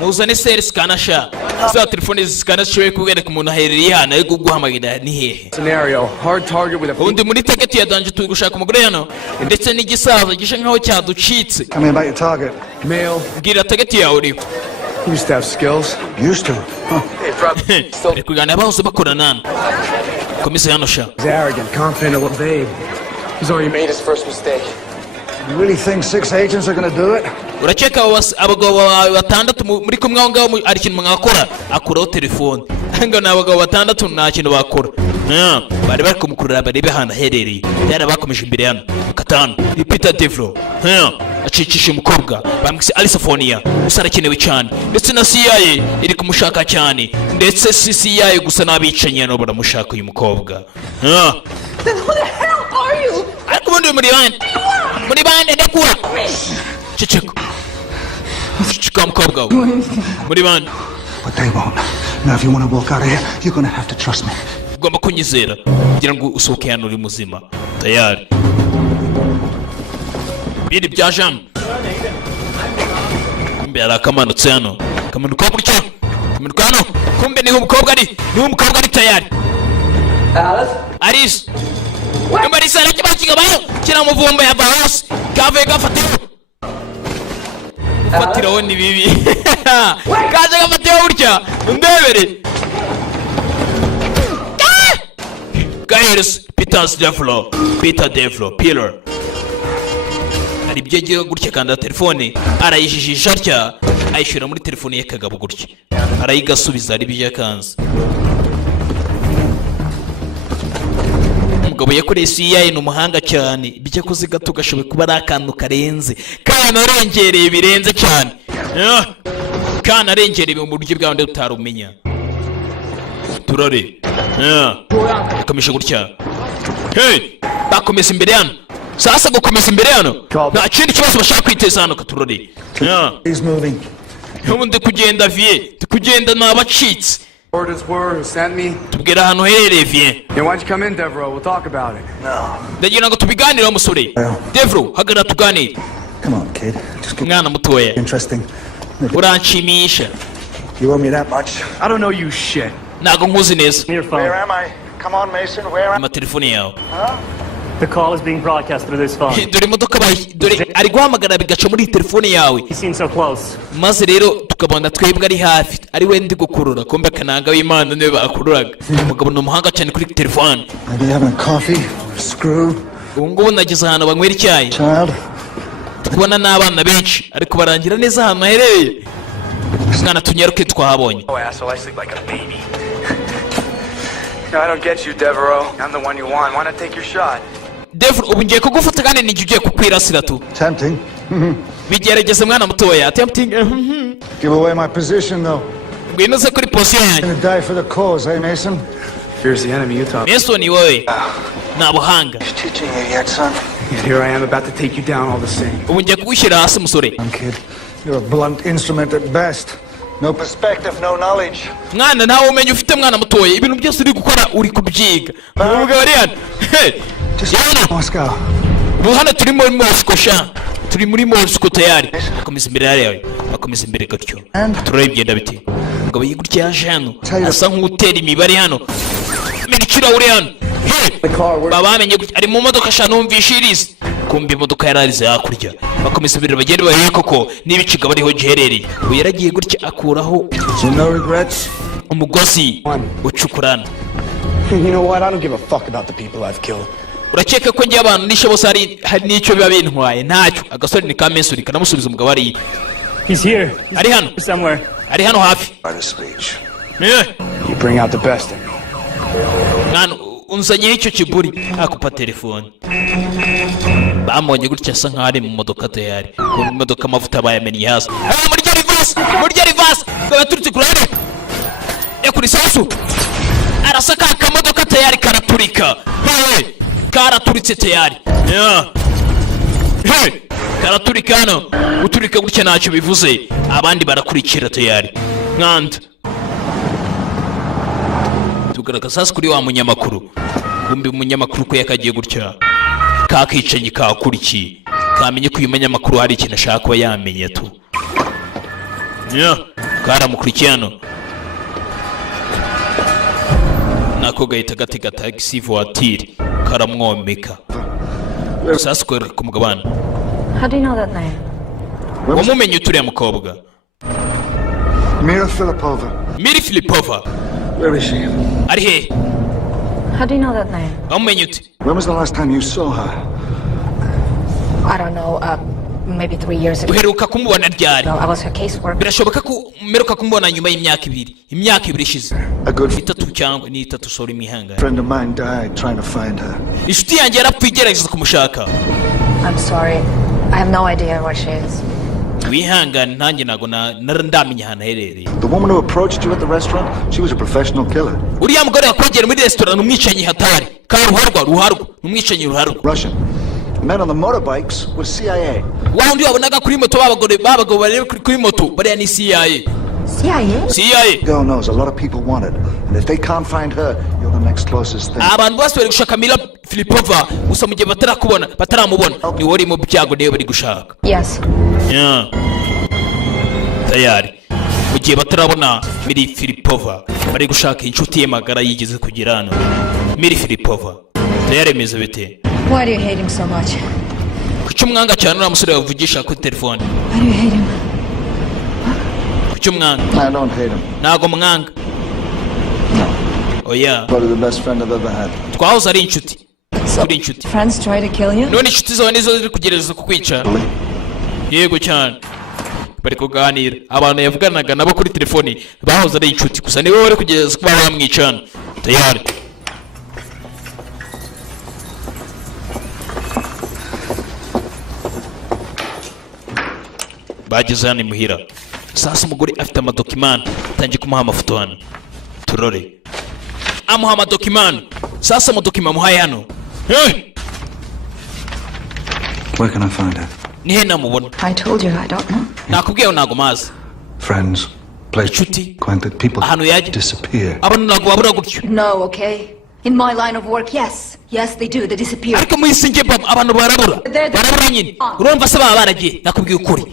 Muzane seri scanner sha. Za telefone ziscanner cyo kubereka umuntu aherereye hano ariko guhamagara ni hehe. Scenario: hard target with a. Undi muri target ya danje turi gushaka umugore hano ndetse n'igisaza gisha nkaho cyaducitse. Tell me about your target. Male. Gira target yawe uri. Used to have skills. Used to. Ari kugana bahose bakorana. Komisa hano sha. He's arrogant, confident, will evade. He's already made his first mistake. You really think 6 agents are going to do it? urakeka abagabo batandatu muri kumwe aho ngaho ari ikintu mwakora akuraho telefone ngo ni abagabo batandatu nta kintu bakora bari bari kumukurura barebe ahantu aherereye yari bakomeje imbere hano gatanu Peter Devlo acicisha umukobwa bamwise Alisofonia gusa arakenewe cyane ndetse na CIA iri kumushaka cyane ndetse CIA gusa n'abicanyi hano baramushaka uyu mukobwa Then who the hell are you? ariko ubundi muri bande ndekuwa ceceka mukobwa muri bande. But they won't. Now, if you want to walk out of here, you're going to have to trust me. Ugomba kunyizera kugira ngo usohoke hano uri muzima. Tayari. Biri bya jam. Kumbe aramanutse hano. Kamanuka gutya. Kamanuka hano. Kumbe niho umukobwa ari tayari. Alice. Kumbe ari sara kibakinga bayo. Kira muvumba ya bahasi. Kave gafatiro. Fatiro ni bibi. Kaje gafatiro burya. Ndebere. Guys, Peter Devlo, Pillar. Ari byegiye gutya kanda telefone, arayijijisha atya, ayishira muri telefone ye kagabo gutya. Arayigasubiza ari bije kanza. Umugabo yakoreye CIA n'umuhanga cyane, bijya kuzi gato gashobe kuba ari akantu karenze. Kana arengereye birenze cyane. Kana arengereye mu buryo bwawe utarumenya. Turare. Akomeje gutya. Hey, bakomeza imbere hano. Sasa gukomeza imbere hano. Nta kindi kibazo bashaka kwiteza hano katurore. He's moving. Ubundi kugenda vie, tukugenda nabacitse. Orders were who sent me. Tubwira hano herereye vie. Yeah, why don't you come in, Devereaux? We'll talk about it. No. Ndagira ngo tubiganire umusore. Devereaux, hagarara tuganire. Come on, kid. Just get mwana mutoya. Interesting. Uranshimisha. You owe me that much? I don't know you shit. Nago nkuzi neza. Where am I? Come on, Mason. Where am I? Telefone yawe. The call is being broadcast through this phone. Dore modoka dore ari guhamagara bigaca muri telefone yawe. He seems so close. Maze rero tukabona twebwe ari hafi ari we ndi gukurura kombe kananga w'Imana niwe bakururaga. Umugabo n'umuhanga cyane kuri telefone. Maybe having coffee, screw. Ngo nagize ahantu banywera icyayi. Tukubona n'abana benshi ariko barangira neza ahantu hereye. Mwana tunyaruke twahabonye. Oh, asshole, I sleep like a baby. No, I don't get you, Devereaux. I'm the one you want. Why not take your shot? Devereaux, ubu ngiye kugufuta kandi nijye kukwirasira tu. Tempting. Bigerageze mwana mutoya. Tempting. Give away my position, though. Ngwino se kuri position yanjye. Gonna die for the cause, eh, Mason? Fear's the enemy, Utah. Mason ni wowe. Nabuhanga. He's teaching you yet, son? And here I am about to take you down all the same. Ubu ngiye kugushyira hasi musore. Kid, you're a blunt instrument at best. No perspective, no knowledge. Mwana nawe umenye ufite mwana mutoya ibintu byose uri gukora uri kubyiga. Ubwo bari hano. Moscow. Hano turi muri Moscow sha. Turi muri Moscow tayari. Bakomeza imbere yawe. Bakomeza imbere gatyo. Turabigenda biti. Ngo yigutya yaje hano. Asa nk'utera imibare hano. Mirikira uri hano. Baba bamenye ari mu modoka sha numvishirize. Kumbi imodoka yararize hakurya. Bakomeza imbere bagende bahiye koko n'ibiciga bariho giherereye. Ubu yaragiye gutya akuraho. No regrets. Umugozi ucukurana. You know what? I don't give a fuck about the people I've killed. Urakeka ko ngiye abantu nishe bose hari n'icyo biba bintwaye ntacyo agasore ni Kamesuri kanamusubiza umugabo ari. He's here. Ari hano somewhere. Ari hano hafi. By the speech. You bring out the best in me. Nano unzanye icyo kiburi akupa telefone. Bamonye gutya asa nk'ari mu modoka tayari. Mu modoka amavuta bayamennye hasi. Muri reverse. Ngo turutse kurare. Kuri sasu. Arasaka akamodoka tayari karaturika. Karaturitse tayari. Karaturika hano. Uturika gutya ntacyo bivuze. Abandi barakurikira tayari. Nkanda. Tugaragaza kuri wa munyamakuru. Kumbi umunyamakuru ko yakagiye gutya. Kakicenye kakurikiye. Kamenye ko uyu munyamakuru hari ikintu ashaka kuba yamenye tu. Karamukurikiye hano. Nako gahita gatega taxi voiture karamwomeka. Sasa ko kumugabana. How do you know that name? Wamumenye uturiya mukobwa. Mira Filipova. Mira Filipova. Where is she? Ari he? How do you know that name? Wamumenye ute? When was the last time you saw her? I don't know. maybe 3 years ago. uheruka kumubona ryari? Well, I was her caseworker. birashoboka ko umeruka kumubona nyuma y'imyaka ibiri ishize. Itatu cyangwa ni itatu, sorry mwihangane. Friend of mine died trying to find her. inshuti yanjye yarapfuye igerageza kumushaka. I'm sorry. I have no idea where she is. wihangane, nanjye ntago ndamenya ahantu aherereye. The woman who approached you at the restaurant, she was a professional killer. uriya mugore wakwegera muri restaurant umwicanyi hatari kandi ruharwa umwicanyi ruharwa. Russian. The men on the motorbikes were CIA. wa undi wabonaga kuri moto babagabo bari kuri moto bariya ni CIA. CIA. Girl knows a lot of people want it, and if they can't find her, you're the next closest thing. abantu bose bari gushaka Mila Filipova, gusa mu gihe bataramubona ni wari mu byago niyo bari gushaka. Yes. Yeah. tayari mu gihe batarabona Mila Filipova bari gushaka inshuti ye magara yigeze kugira hano. Mila Filipova tayari meze bite? Why do you hate him so much? kuki umwanga cyane uriya musore wavugisha kuri telefone? Why do you hate him? kuki umwanga? I don't hate him. ntago mwanga. oya, Probably the best friend I've ever had. twahoze ari inshuti. turi inshuti. Friends try to kill you? none inshuti zawe nizo ziri kugerageza kukwica? yego cyane. bari kuganira, abantu yavuganaga nabo kuri telefone bahoze ari inshuti, gusa niwe bari kugerageza kuba bamwicana. tayari. bageze hano imuhira. sasa umugore afite amadokimani atangiye kumuha amafoto hano. turore. amuha amadokimani. sasa amadokima amuhaye hano. Where can I find her? nihe namubona? I told you I don't know. nakubwiye ntago mazi. Friends, inshuti, acquainted people ahantu yajya disappear. abantu ntago babura gutyo. No, okay? In my line of work, yes. Yes, they do. They disappear. ariko mu isi nge abantu barabura nyine. urumva se baba baragiye? nakubwiye ukuri.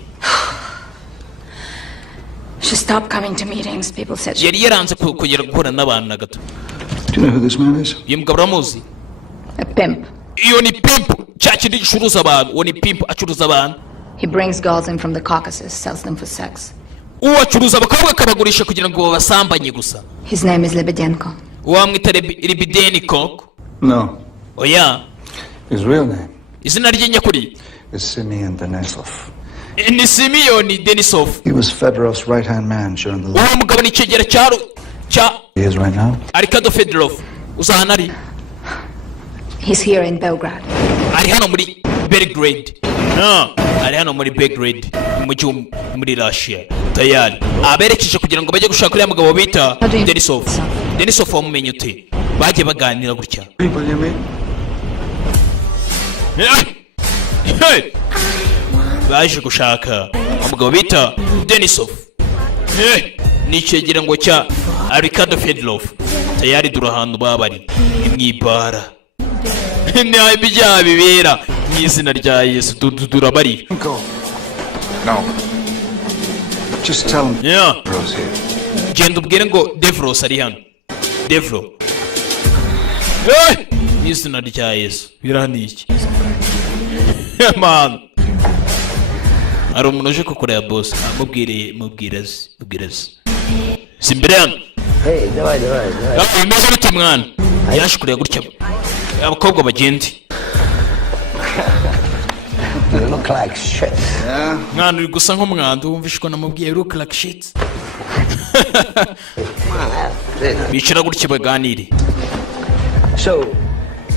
She stopped coming to meetings. People said she... yari yaranze kugera guhura n'abantu na gato. Do you know who this man is? uyu mugabo uramuzi? A pimp. iyo ni pimp, cya kindi gicuruza abantu. uwo ni pimp acuruza abantu. He brings girls in from the Caucasus, sells them for sex. uwo acuruza abakobwa akabagurisha kugira ngo babasambanye gusa. His name is Lebedenko. wamwita Lebedenko? No. oya. His real name izina rye nyakuri is Simeon Denisov. ni Simeon Denisov. He was Fedorov's right-hand man during the war. uwo mugabo ni icyegera cya He is right now. Arkado Fedorov. uza hano ari? He's here in Belgrade. ari hano muri Belgrade. ari hano muri Belgrade, umujyi muri Russia. tayari aberekeje kugira ngo bajye gushaka uriya mugabo bita Denisov. Denisov wamumenye ute? bagiye baganira gutya. People you meet? baje gushaka umugabo bita Denisov. ni icyegera ngo cya Arkado Fedorov. tayari dura ahantu babari imwibara. nta ibyaha bibera mu izina rya Yesu. durabari. No. Just tell him. Yeah. Devro's here. genda ubwire ngo Devros ari hano. Devro. mu izina rya Yesu. birani iki? man. hari umuntu uje kukureba boss. mubwire simbere hano. Hey, давай. bimeze bite mwana? yaje kureba gutya abakobwa bagende. You look like shit. mwana uri gusa nk'umwanda. wumvishe ko namubwiye you look like shit. bicara gutya baganire. So,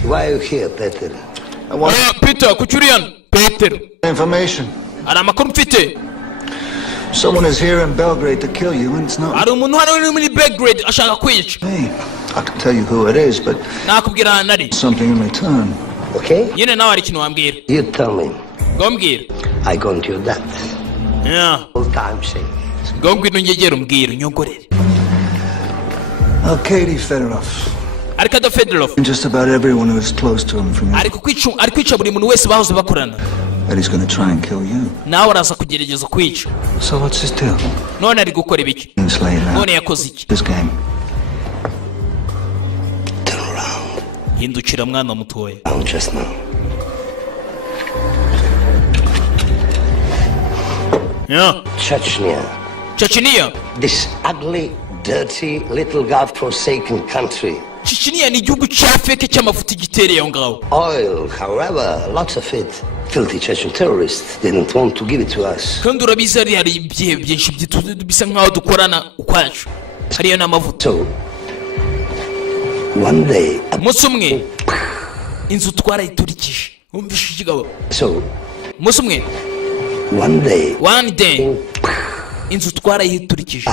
why are you here, Peter? Peter, kuki uri hano? Peter, Information. hari amakuru mfite. Someone is here in Belgrade to kill you, and it's not. hari umuntu hano uri muri Belgrade ashaka kwica. Hey, I can tell you who it is, but nakubwira ahantu ari. something in return. Okay? nyine nawe hari ikintu wambwira. You tell me. ngo mbwira. I go into that. Yeah. All time sake. ngo ngwino ngegera umbwira unyongorere. Arkady Fedorov. Arkado Fedorov. And just about everyone who is close to him from your... ari kwica buri muntu wese bahoze bakorana. And he's going to try and kill you. nawe araza kugerageza kwica. So what's his deal? none ari gukora ibiki? none yakoze iki? This game. Turn around. hindukira mwana mutoya. Just now. Yeah. Chechnya. Chechnya. This ugly, dirty, little God-forsaken country Chechnya ni igihugu cya feke cy'amafuta gitereye aho ngaho. Oil, however, lots of it. Filthy Chechen terrorists didn't want to give it to us. Kandi urabizi hari ibihe byinshi bisa nkaho dukorana ukwacu. Hariyo n'amavuta. So, one day, umunsi umwe inzu twarayiturikije. Umvishe ikigabo. So, umunsi umwe one day inzu twarayiturikije.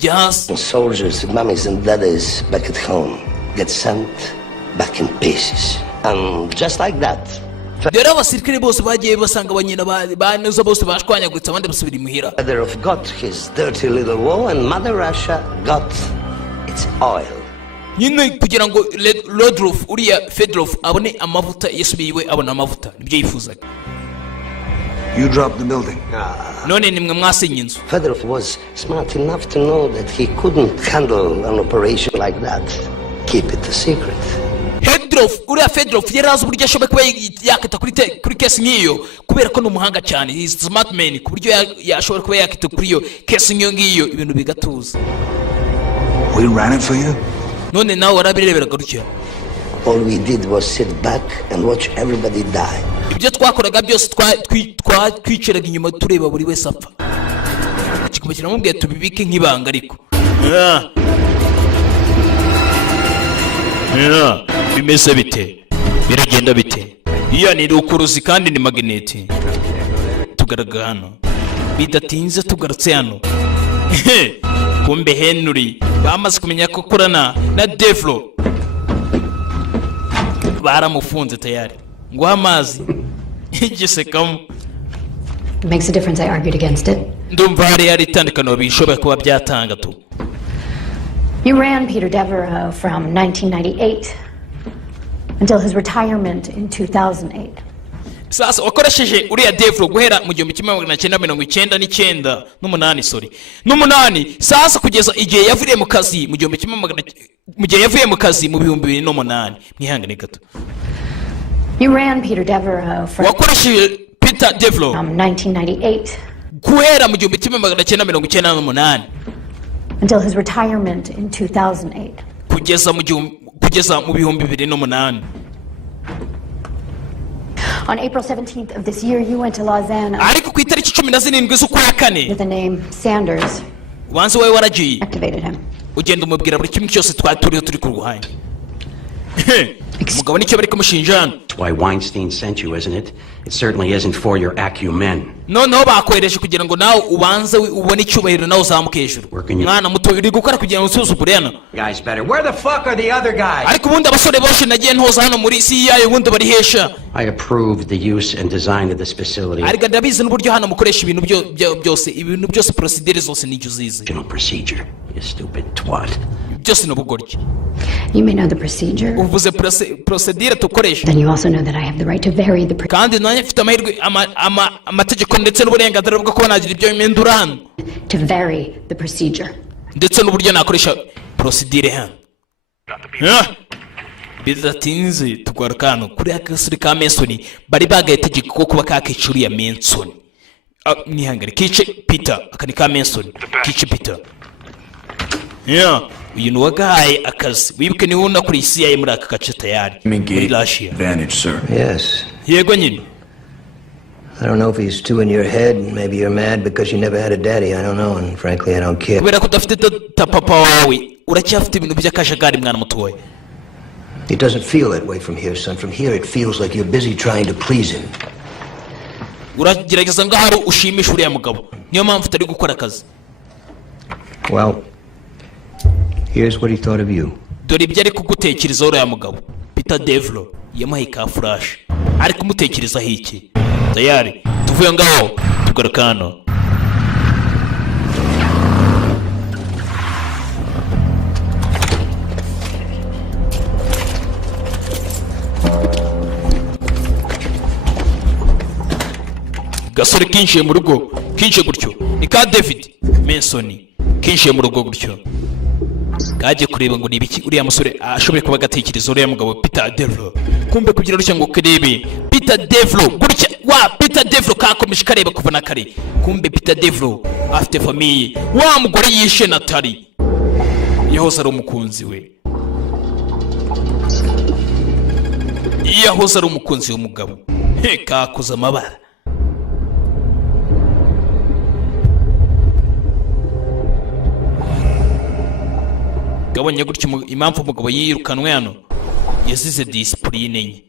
Yes. Soldiers, mummies and daddies back at home get sent back in pieces. And just like that. Dore abasirikare bose bagiye basanga abanyina banoza bose bashwanyaguritse abandi basubira imuhira. Father of got his dirty little war and Mother Russia got its oil. Nyine kugira ngo Lodrov uriya Fedorov abone amavuta yasubiye abona amavuta nibyo yifuzaga. You dropped the building. None nimwe mwasenye inzu. Fedorov was smart enough to know that he couldn't handle an operation like that. Keep it a secret. Fedorov yarazi uburyo ashoboye kuba yakita kuri case nk'iyo kubera ko n'umuhanga cyane. He is smart man ku buryo yashobora kuba yakita kuri iyo case nk'iyo ibintu bigatuza. We ran it for you? None nawe warabireberaga gutya. All we did was sit back and watch everybody die. Ibyo twakoraga byose twiciraga inyuma tureba buri wese apfa. Kigomba kiramubwiye tubibike nk'ibanga ariko. Bimeze bite? Biragenda bite? Iya ni rukuruzi kandi ni magneti. Tugaraga hano. Bidatinze tugarutse hano. Kumbe Henry bamaze kumenya ko korana na Devlo. Baramufunze tayari. Ngo amazi. Igisekamo. It makes a difference. I argued against it. Ndumva hari itandukano bishobora kuba byatanga tu. You ran Peter Devereaux from 1998 until his retirement in 2008. Sasa wakoresheje uriya Devlo guhera mu 1999 sorry. N'umunani sasa kugeza igihe yavuye mu kazi mu 2008 mwihangane gato. You ran Peter Devereaux from Peter Devlo from 1998 guhera mu 1998 until his retirement in 2008. Kugeza mu 2008. On April 17th of this year, you went to Lausanne ariko ku itariki 17 z'ukwa kane with the name Sanders. Wanze wawe waragiye Activated him. Ugenda umubwira buri kimwe cyose turi ku ruhande. Mugabo nicyo bari kumushinjana. That's why Weinstein sent you, isn't it? It certainly isn't for your acumen. No bakwereje kugira ngo nawe ubanze ubone icyubahiro nawe uzamuke hejuru. Mwana muto uri gukora kugira ngo usuzugure hano. Guys better. Where the fuck are the other guys? Ariko ubundi abasore bose nagiye ntoza hano muri CIA ubundi bari hesha. I approved the use and design of this facility. Ariko ndabizi n'uburyo hano mukoresha ibintu byose procedure zose n'icyo uzize. Procedure. You stupid twat. Just n'ubugoryi. You may know the procedure. Uvuze procedure tukoresha. Then you also know that I have the right to vary the procedure. Kandi nanjye mfite amahirwe amategeko ndetse n'uburenganzira bwo kuba nagira ibyo impindura hano. To vary the procedure. Ndetse n'uburyo nakoresha procedure hano. Bidatinze tugaruka hano kuri akasuri ka Manson bari bagaye tegeko ko kuba kakicuri ya Manson. Nihangare kice Peter akani ka Manson kice Peter. Uyu ni wagahaye akazi wibuke niwe unakuri CIA muri aka gace tayari muri Russia. Advantage, sir. Yes. Yego nyine. I don't know if he's too in your head. Maybe you're mad because you never had a daddy. I don't know, and frankly, I don't care. Kubera ko udafite papa wawe uracyafite ibintu by'akajagari mwana mutoya. It doesn't feel that way from here, son. From here, it feels like you're busy trying to please him. Uragerageza ngaho ushimisha uriya mugabo. Niyo mpamvu utari gukora akazi. Well, here's what he thought of you. Dore ibyo ari kugutekereza uriya mugabo. Peter Devlo yamuhaye ka flash. Ari kumutekereza iki? Tayari tuvuye ngaho tugaruka hano. Gasore kinshiye mu rugo kinshiye gutyo ni ka David Manson kinshiye mu rugo gutyo kaje kureba ngo nibiki uriya musore ashoboye kuba gatekereza uriya mugabo Peter Devlo. Kumbe kugira rushya ngo kirebe Peter Devlo gutya Peter Devlo kakomeje kareba kuva na kare. Kumbe Peter Devlo afite famille mugore yishe Natali yahoze ari umukunzi we. yahoze ari umukunzi w'umugabo kakoze amabara. Gabonye gutyo impamvu umugabo yirukanwe hano yazize discipline nye.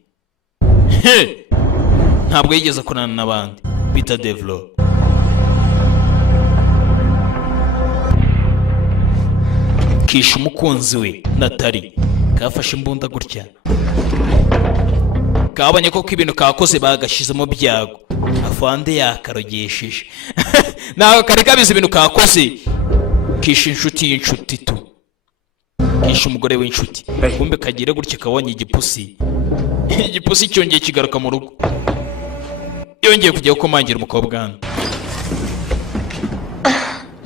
Ntabwo yigeze akorana n'abandi. Peter Devlo kisha umukunzi we Natali kafashe imbunda gutya. Kabonye ko ibintu kakoze bagashizemo byago. Afande yakarogesheje. Naho kare kabize ibintu kakoze. Kisha inshuti y'inshuti tu. Kisha umugore w'inshuti. Kumbe kagira gutya kabonye igipusi. Igipusi cyongeye kigaruka mu rugo. Yongeye kujya gukomangira umukobwa hano.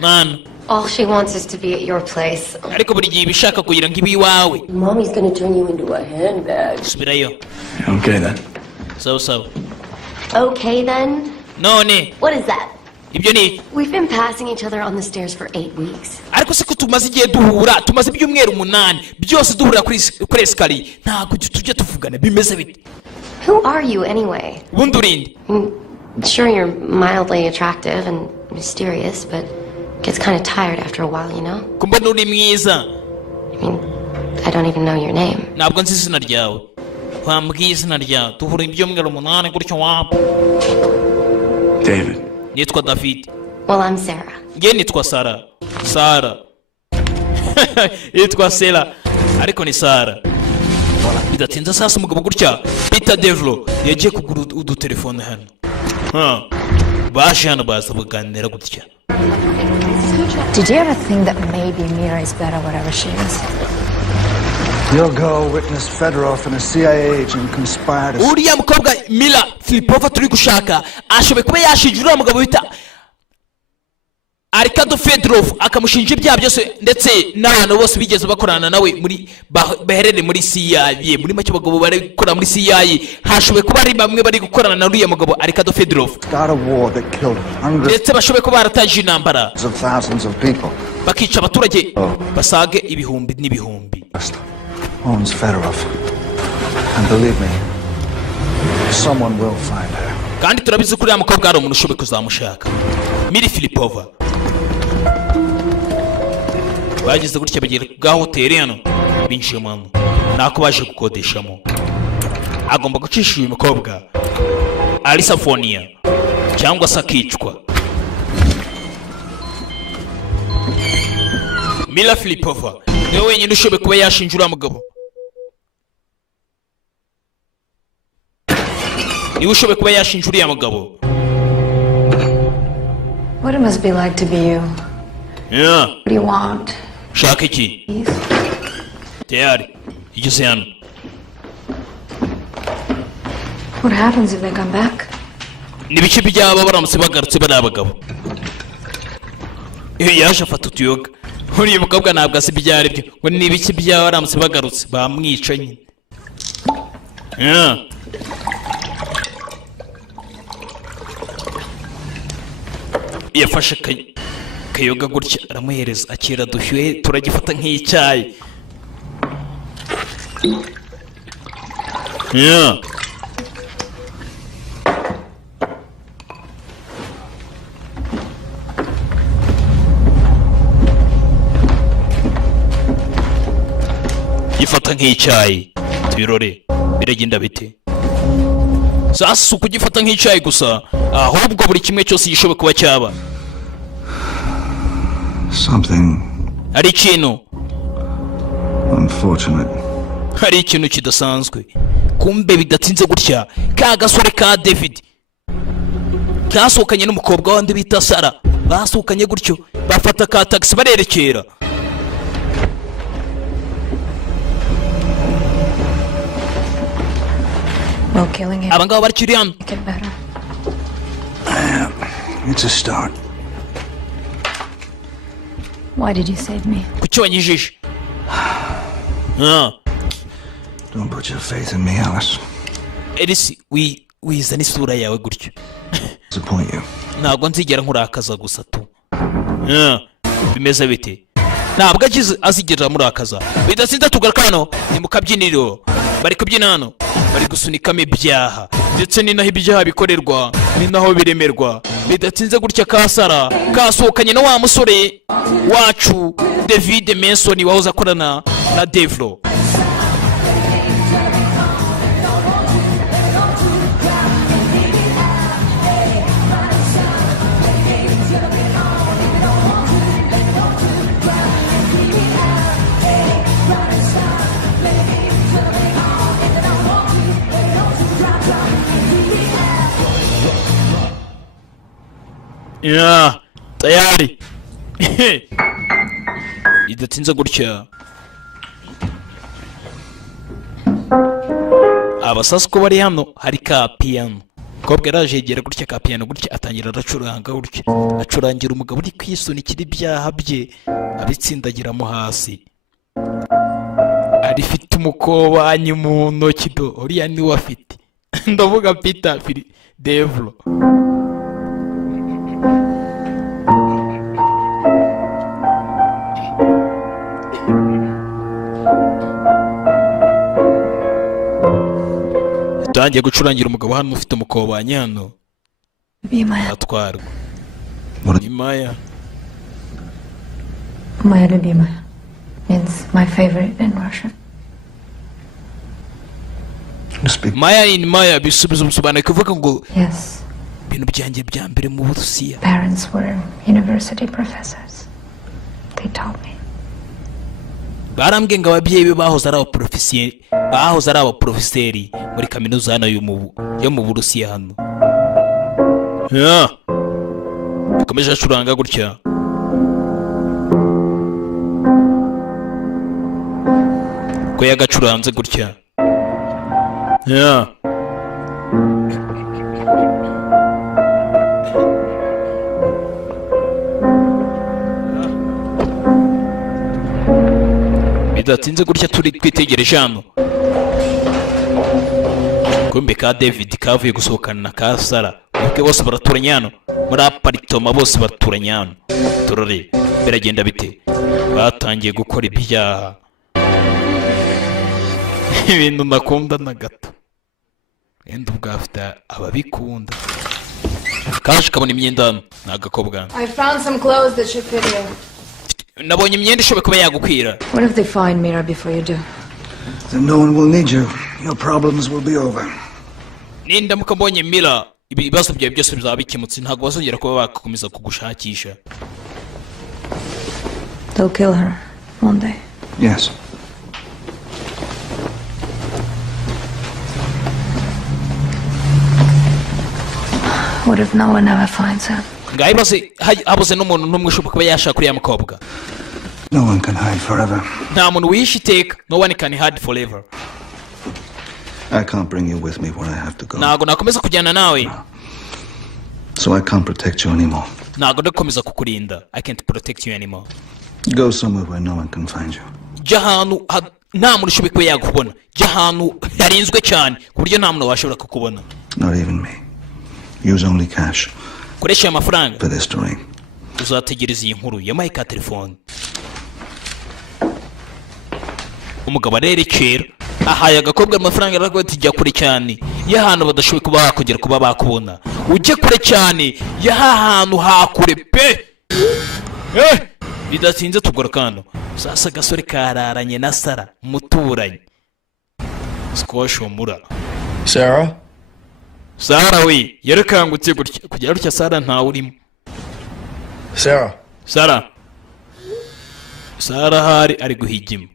Man. All she wants is to be at your place. Ariko buri gihe bishaka kugira ngo ibi wawe. Mommy's gonna turn you into a handbag. Subirayo. Okay then. So. Okay then? None. What is that? Ibyo ni. We've been passing each other on the stairs for 8 weeks. Ariko se ko tumaze igihe duhura, tumaze ibyumweru 8 byose duhura kuri escalier. Ntabwo tujye tuvugana bimeze bite. Who are you anyway? Bundurinde. Sure, you're mildly attractive and mysterious, but gets kind of tired after a while, you know? Kumbona uri mwiza. I mean, I don't even know your name. Ntabwo nzi izina ryawe. Wambwiye izina ryawe. Duhura ibyumweru 8 gutyo wapo. David. Nitwa David. Well, I'm Sarah. Nge nitwa Sarah. Sarah. Nitwa Sarah. Ariko ni Sarah. Bidatinze sasa umugabo gutya Peter Devlo yagiye kugura udutelefone hano. Baje hano baza buganira gutya. Did you ever think that maybe Mira is better whatever she is? Your girl witnessed Fedorov and a CIA agent conspired to... Uriya mukobwa Mila Filipova turi gushaka ashobe kuba yashijura umugabo bita Arkado Fedorov akamushinja ibyaha byose ndetse n'abantu bose bigeze bakorana nawe muri baherere muri CIA. Muri make bagabo bari gukora muri CIA hashobe kuba ari bamwe bari gukorana na uriya mugabo Arkado Fedorov. Ndetse bashobe kuba barataje intambara of thousands of people. Bakica abaturage basage ibihumbi n'ibihumbi. Owns Fedorov. And believe me, someone will find her. Kandi turabizi kuri ya mukobwa ari umuntu ushobe kuzamushaka. Miri Filipova. Bagize gutya bagira bwa hoteli hano binjiyemo nako baje gukodeshamo. Agomba gucisha uyu mukobwa Alisafonia cyangwa sakicwa. Mila Filipova niwe wenyine ushobe kuba yashinjura umugabo. Niwe ushobe kuba yashinjura ya mugabo. What it must be like to be you. Yeah. What do you want? Shaka iki? Tayari. Igeze hano. What happens if they come back? Nibice byaba baramutse bagarutse bari abagabo. Yaje afata utuyoga. Uriya mukobwa ntabwo asi byari byo. Ngo nibice byaba baramutse bagarutse bamwica nyine. Yeah. Yafashe kayoga gutya aramuhereza akira dushyuhe turagifata nk'icyayi. Yeah. Gifata nk'icyayi tubirore biragenda bite. Sasa ukugifata nk'icyayi gusa ahubwo buri kimwe cyose gishoboka kuba cyaba. Something Hari ikintu unfortunate. Hari ikintu kidasanzwe. Kumbe bidatinze gutya ka gasore ka David kasohokanye n'umukobwa wandi bita Sarah. Basohokanye gutyo bafata ka taxi barerekera. Well, killing him. Abangaba bari kiri hano. Make it better. It's a start. Why did you save me? Kuki wanyijije? Don't put your faith in me, Alice. Elisi wizana isura yawe gutyo. Disappoint you. Ntabwo nzigera nkurakaza gusa tu. Bimeze bite? Ntabwo azigera murakaza. Bidasinze tugaruka hano ni mu kabyiniro. Bari kubyina hano. bari gusunikamo ibyaha ndetse ni naho ibyaha bikorerwa ni naho biremerwa. Bidatinze gutya Kasara kasohokanye na wa musore wacu David Manson wahoze akorana na Devlo. Tayari. Bidatinze gutya abasasi ko bari hano hari ka piano. Kobwa yaraje yegera gutya ka piano gutya atangira aracuranga gutya acurangira umugabo uri kwisunikira ibyaha bye abitsindagiramo hasi. Arifite umukobanyi mu ntoki do uriya ni we afite. Ndavuga Peter Devlo. Tangiye gucurangira umugabo hano ufite umukobanyi hano. Atwarwa. Maya. Моя любимая means my favorite in Russian. Maya in Maya bisubiza umusobanuye kuvuga ngo Yes. Ibintu byanjye bya mbere mu Burusiya. Parents were university professors. They taught me. Barambwiye ngo ababyeyi be bahoze ari abaprofeseri muri kaminuza hano yo mu Burusiya hano. Dukomeje acuranga gutya. Ko yagacuranze gutya. Bidatinze gutya turi twitegereje hano. Kumbe ka David kavuye gusohokana na Kasara. Ubwo bose baraturanya hano. Muri aparitoma bose baraturanya hano. Turore biragenda bite? Batangiye gukora ibyaha. Ibintu nakunda na gato. Enda ubwafite ababikunda. Kaje kabona imyenda hano nagakobwa. I found some clothes that should fit you. Nabonye imyenda ishoboye kuba yagukwira. What if they find Mira before you do? Then no one will need you. Your problems will be over. Ninda mukambonye Mira ibibazo byawe byose bizaba bikemutse ntago bazongera kuba bakakomeza kugushakisha. They'll kill her one day. Yes. What if no one ever finds her? Ngaho habuze n'umuntu n'umwe ushobora kuba yashaka uriya mukobwa. No one can hide forever. Nta muntu wihishe iteka. No one can hide forever. I can't bring you with me where I have to go. Ntago nakomeza kujyana nawe. So I can't protect you anymore. Ntago ndakomeza kukurinda. I can't protect you anymore. Go somewhere where no one can find you. Jya ahantu nta muntu ushoboye kuba yagukubona. Jya ahantu harinzwe cyane ku buryo nta muntu washobora kukubona. Not even me. Use only cash. Koresha amafaranga. For this terrain. Uzategereza iyi nkuru yamaye ka telefone. Umugabo arerekera ahaye agakobwa amafaranga aravuga ati jya kure cyane y'ahantu badashoboye kuba bakugera kuba bakubona. Ujye kure cyane y'ahantu hakure pe. Bidatinze tugorokano. Sasa gasore kararanye na Sara muturanye. Squashomura. Sarah we yerekangutse gutya kugera gutya Sarah nta urimo. Sarah hari ari guhigima.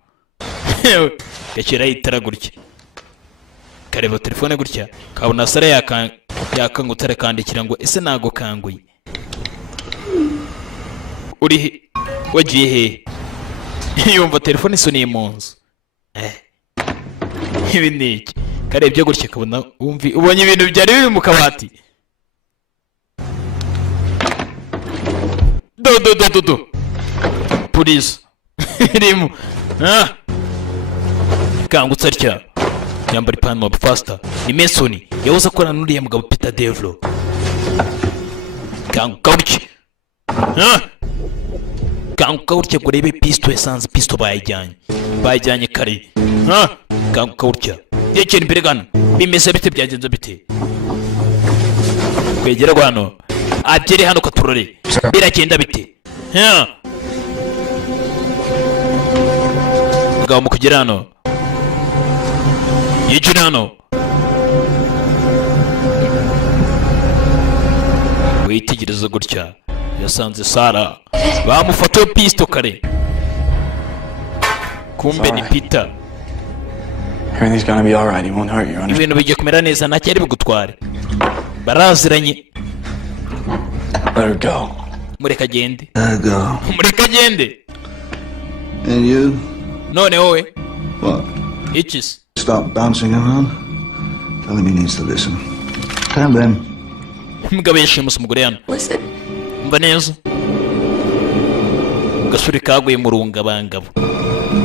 Gakira yitara gutya. Kareba telefone gutya kabona Sarah yakangutse arakandikira ngo ese nago kanguye. Uri wagiye he? Yumva telefone isoniye mu nzu. Ibi ni iki? Karebye gutya kabona ubonye ibintu byari biri mu kabati. Do. Police. Irimo. Kangutse atya. Yambara ipantaro faster. Ni Mason. Yahoze akorana n'uriya mugabo Peter Devlo. Kangutse. Kangutse kurebe pistol essence pistol bayijyanye kare. Kangutse. yekera imbere gano bimeze bite byagenze bite kwegera hano agere hano katurore biragenda bite ngabo mu kugera hano yegera hano witegereza gutya yasanze Sara bamufatiye pisto kare kumbe ni Peter. Everything's gonna be alright. He won't hurt you. Ibintu bigiye kumera neza nta cyari bigutware. Baraziranye. Let her go. Mureka agende. Go. Mureka agende. And you? None wowe. What? Itches. Stop bouncing around. Tell him he needs to listen. Tell them. Mugabo yashimusa umugore hano. Listen. Mba neza. Gasuri kaguye mu rungabangabo.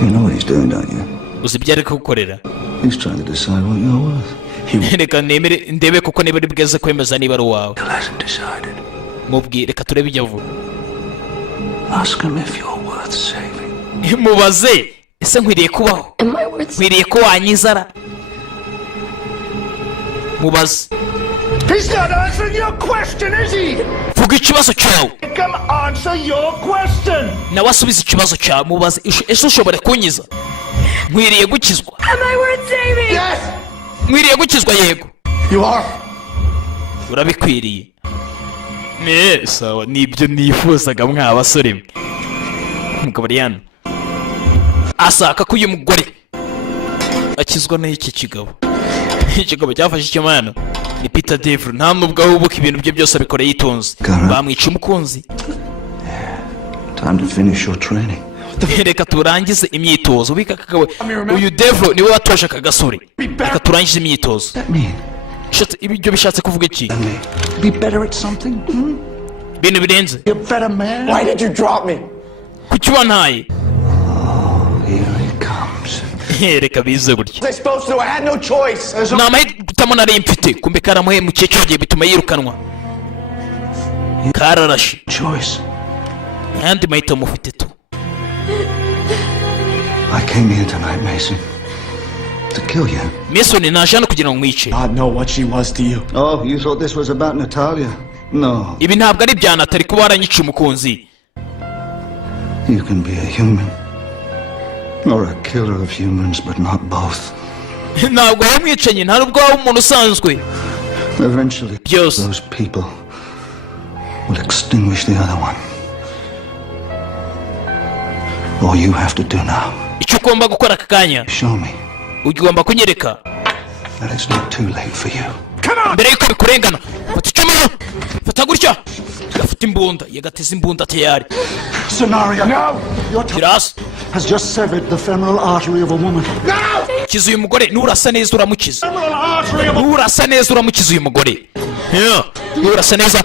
You know what he's doing, don't you? Uzi ibyo ari kugukorera. He's trying to decide what you're worth. Reka nemere ndebe kuko niba ari bweze kwemeza niba ari uwawe. He hasn't decided. Mubwire reka turebe ibyo avuga. Ask him if you're worth saving. Mubaze ese nkwiriye kubaho. Nkwiriye ko wanyizara. Mubaze. He's not answering your question, is he? Vuga ikibazo cyawe. Come answer your question. Nawe asubiza ikibazo cyawe mubaze ese ushobora kunyiza. Nkwiriye gukizwa. Am I worth saving? Yes. Nkwiriye gukizwa yego. You are. Urabikwiriye. Sawa nibyo nifuzaga mwa basore mwe. Mugabariano. Asaka ko uyu mugore akizwa n'iki kigabo. Ikigabo cyafashe icyamana. Ni Peter Devil nta nubwo ahubuka ibintu bye byose abikora yitonze. Bamwica umukunzi. Time to finish your training. Reka turangize imyitozo bika kakawe uyu Devil niwe watosha kagasore. Reka turangize imyitozo. Ibyo bishatse kuvuga iki? Be better at something? Bintu birenze. You're a better man. Why did you drop me? Kuki wantaye? Here he comes. Reka bize gutya. They supposed to. I had no choice. Namahitamo nari mfite kumbe karamuhe mu cyecyo gihe bituma yirukanwa. Kararashe. Choice. Andi mahitamo ufite tu. I came here tonight, Mason, to kill you. Mason naje hano kugira ngo nkwice. I know what she was to you. Oh, you thought this was about Natalia? No. Ibi ntabwo ari bya Natalia kuba waranyica umukunzi. You can be a human. Or a killer of humans, but not both. Ntabwo wamwicanye nta nubwo waba umuntu usanzwe. Eventually, those people will extinguish the other one. All you have to do now. Icyo ugomba gukora aka kanya. Show me. Ugomba kunyereka. That it's not too late for you. Mbere yuko bikurengana. Fata icyuma. Fata gutya. Gafite imbunda. Yagateze imbunda tayari. Scenario. No. Your Kiras has just severed the femoral artery of a woman. No. Kiza uyu mugore nurasa neza uramukiza. Femoral artery of a nurasa neza uramukiza uyu mugore. Nurasa neza.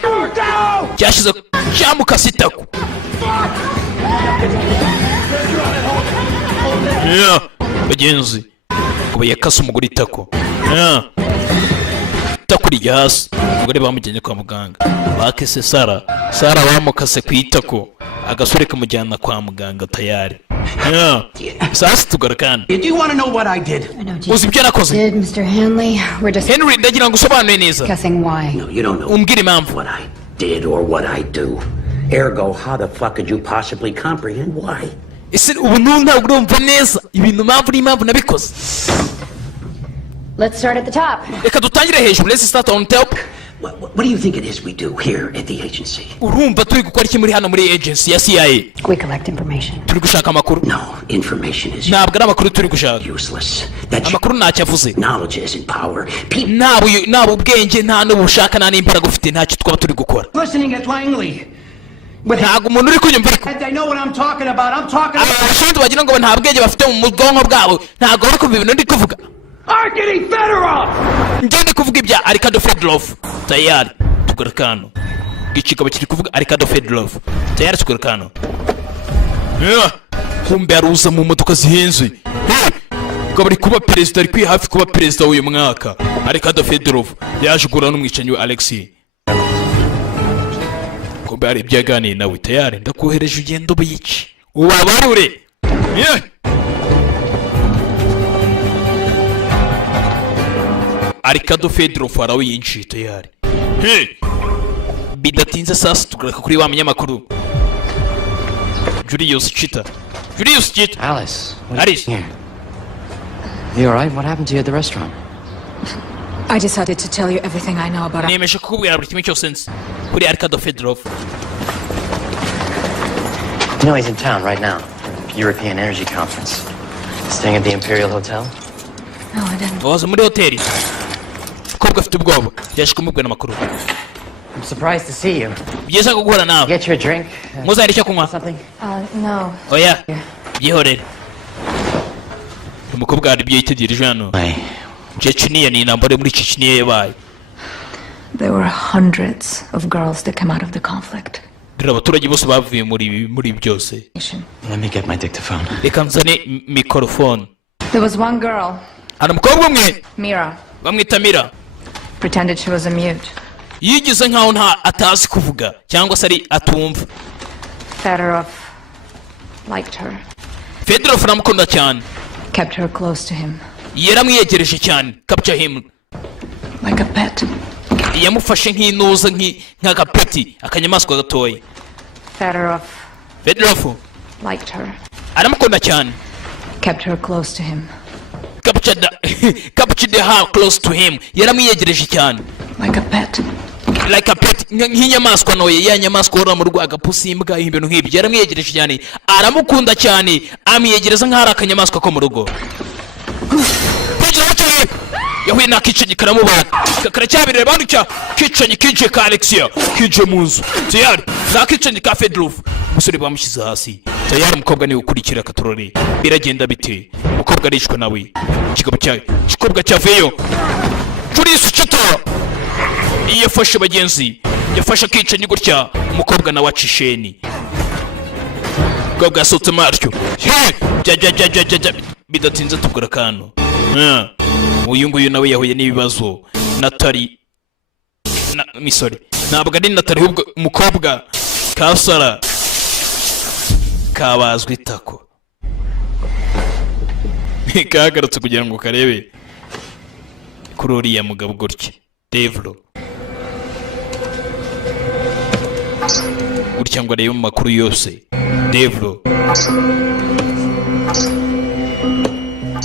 Cyashize cyamukase itako. Bagenzi ngo yakase umugore itako. Itako rijya hasi. Umugore bamujyanye kwa muganga. Bakese Sara bamukase ku itako. Agasore kamujyana kwa muganga tayari. Sasa tugarakana. Do you want to know what I did? Uzi ibyo nakoze? Mr. Henley, we're just Henry ndagira ngo usobanure neza. discussing why. No, you don't know Umbwire impamvu. what I did or what I do. Ergo, how the fuck could you possibly comprehend why? Ese ubu ntabwo urumva neza ibintu mpamvu n'impamvu nabikoze. Let's start at the top. Reka dutangire hejuru. Let's start on top. What do you think it is we do here at the agency? Urumva turi gukora iki muri hano muri agency ya CIA? We collect information. Turi gushaka amakuru. No, information is Ntabwo ari amakuru turi gushaka. useless. Amakuru ntacyo avuze. Knowledge isn't power. Nta ubwenge nta n'ubushaka nta n'imbaraga ufite ntacyo twaba turi gukora. Listening at Langley. Ntabwo umuntu uri kunyumva ariko. They know what I'm talking about. I'm talking about. Abashinzwe bagira ngo nta bwenge bafite mu bwonko bwabo. Ntabwo bari kumva ibintu ndi kuvuga. Arkady Fedorov. Ngende kuvuga ibya Arkady Fedorov. Tayari. Tugarakano. Gicikaba kiri kuvuga Arkady Fedorov. Tayari tugarakano. Kumbe aruza mu modoka zihenze. Bari kuba perezida ari hafi kuba perezida w'uyu mwaka. Arkady Fedorov yaje gura n'umwicanyi wa Alexei. Kumbe ari byaganiye nawe tayari ndakohereje ugendo bici. Ubabarure. Arikado Fedorov arawinjiye tayari. Bidatinze sasa tugaruka kuri wa munyamakuru Julius Chita. Alice. Alice. Here. You alright? What happened to you at the restaurant? I decided to tell you everything I know about it. Nimeje kukubwira buri kimwe cyose nzi kuri Arikado Fedorov. You know he's in town right now. European Energy Conference. Staying at the Imperial Hotel? No, I didn't. Waza muri hoteli. Kobwa afite ubwoba. Yaje kumubwira amakuru. I'm surprised to see you. Byiza guhura nawe. Get your drink. Muzahira icyo kunywa. No. Oya. Byihorere. Umukobwa ari byo yitegereje hano. Chechnya ni intambara muri Chechnya yabaye. There were hundreds of girls that came out of the conflict. Abaturage bose bavuye muri byose. Let me get my dictaphone. Reka nzane microphone. There was one girl. Hari umukobwa umwe. Mira. Bamwita Mira. Pretended she was a mute. Yigize nkaho nta atazi kuvuga cyangwa se ari atumva. Fedorov liked her. Fedorov aramukunda cyane. Kept her close to him. Yaramwiyegereje cyane. Capture him. Like a pet. Yamufashe nk'inuza nk'agapeti akanyamaswa gatoya. Fedorov liked her. Aramukunda cyane. Kept her close to him. Captured her close to him. Yaramwiyegereje cyane. Like a pet. Like a pet. Nk'inyamaswa noye ya nyamaswa ora mu rwaga pusi imbwa ibintu nk'ibyo. Yaramwiyegereje cyane. Aramukunda cyane. Amwiyegereza nk'ari akanyamaswa ko mu rugo. Yahuye na kitchen karamubaga. Karacyabireba banducya kitchen kije ka Alexia. Kije munzu. Tayari. Na kitchen ka Fedorov. Umusore bamushyize hasi. Tayari umukobwa ni ukurikira katorore. Biragenda bite. Umukobwa arishwe nawe. Kikobwa cyaveyo. Julius Chita. Yafashe bagenzi. Yafashe kitchen gutya. Umukobwa na wacisheni. Umukobwa asutse maryo. Bidatinze tugura kano. Uyu nguyu nawe yahuye n'ibibazo. Natari misori. Ntabwo ari Natari ahubwo umukobwa Kasara kabazwe itako. Kagarutse kugira ngo karebe kuri uriya mugabo gutya. Devlo. Gutya ngo arebe mu makuru yose. Devlo.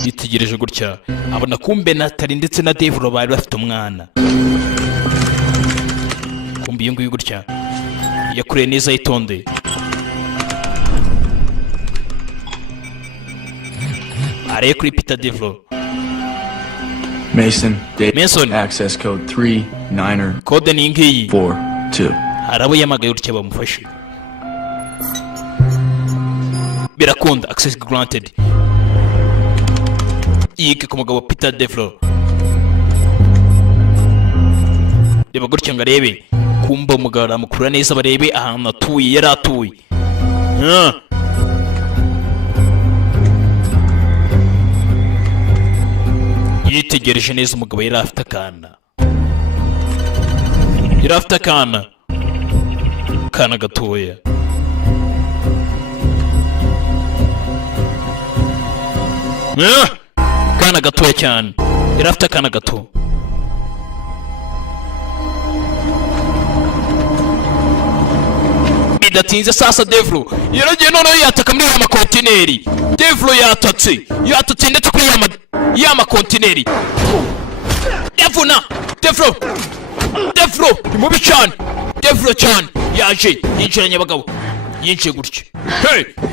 Yitegereje gutya abona kumbe Natari ndetse na Devlo bari bafite umwana. Kumbe iyo nguyu gutya yakureye neza yitonde. Areye kuri Peter Devlo. Mason. Mason. Access code 39er. Code ni ngiyi. 42. Arabo yamagaye gutya bamufashe. Birakunda. Access granted. Yike ku mugabo Peter Devlo. Reba gutya ngo arebe kumba umugabo aramukura neza barebe ahantu atuye yari atuye. Yitegereje neza umugabo yari afite akana. Yari afite akana. Kana gatoya. Kana gatoya cyane. Yari afite akana gato. Bidatinze sasa Devlo yaragiye noneho yataka muri ya makontineri. Devlo yatatse ndetse kuri ya makontineri. Devlo mubi cyane. Devlo cyane yaje yinjiranye abagabo. Yinjiye gutya.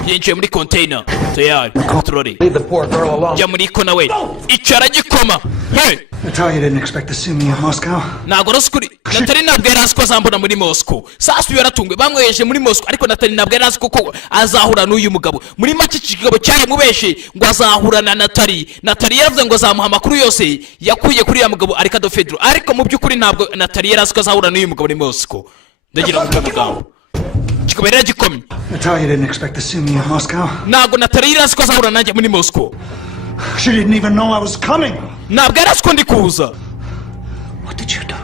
Yinjiye muri container. Tayari. Controle. Leave the poor girl alone. Jya muri ko nawe. Icara gikoma. Natalia didn't expect to see me in Moscow. Ntabwo raskuri. Natali ntabwo yari azi ko azambona muri Moscow. Sasa yaratungwe bamweje muri Moscow ariko Natali ntabwo yari azi ko azahura n'uyu mugabo. Muri make kigabo cyari mubeshe ngo azahura na Natali. Natali yaravuze ngo azamuha amakuru yose yakuye kuri ya mugabo Arikado Fedorov. Ariko mu by'ukuri ntabwo Natali yari azi ko azahura n'uyu mugabo muri Moscow. Ndagira ngo mugabo. Kikobera gikomye. Natalia didn't expect to see me in Moscow. Ntabwo Natali yari azi ko azahura nanjye muri Moscow. She didn't even know I was coming. Ntabwo yari azi ko ndi kuza. What did you do?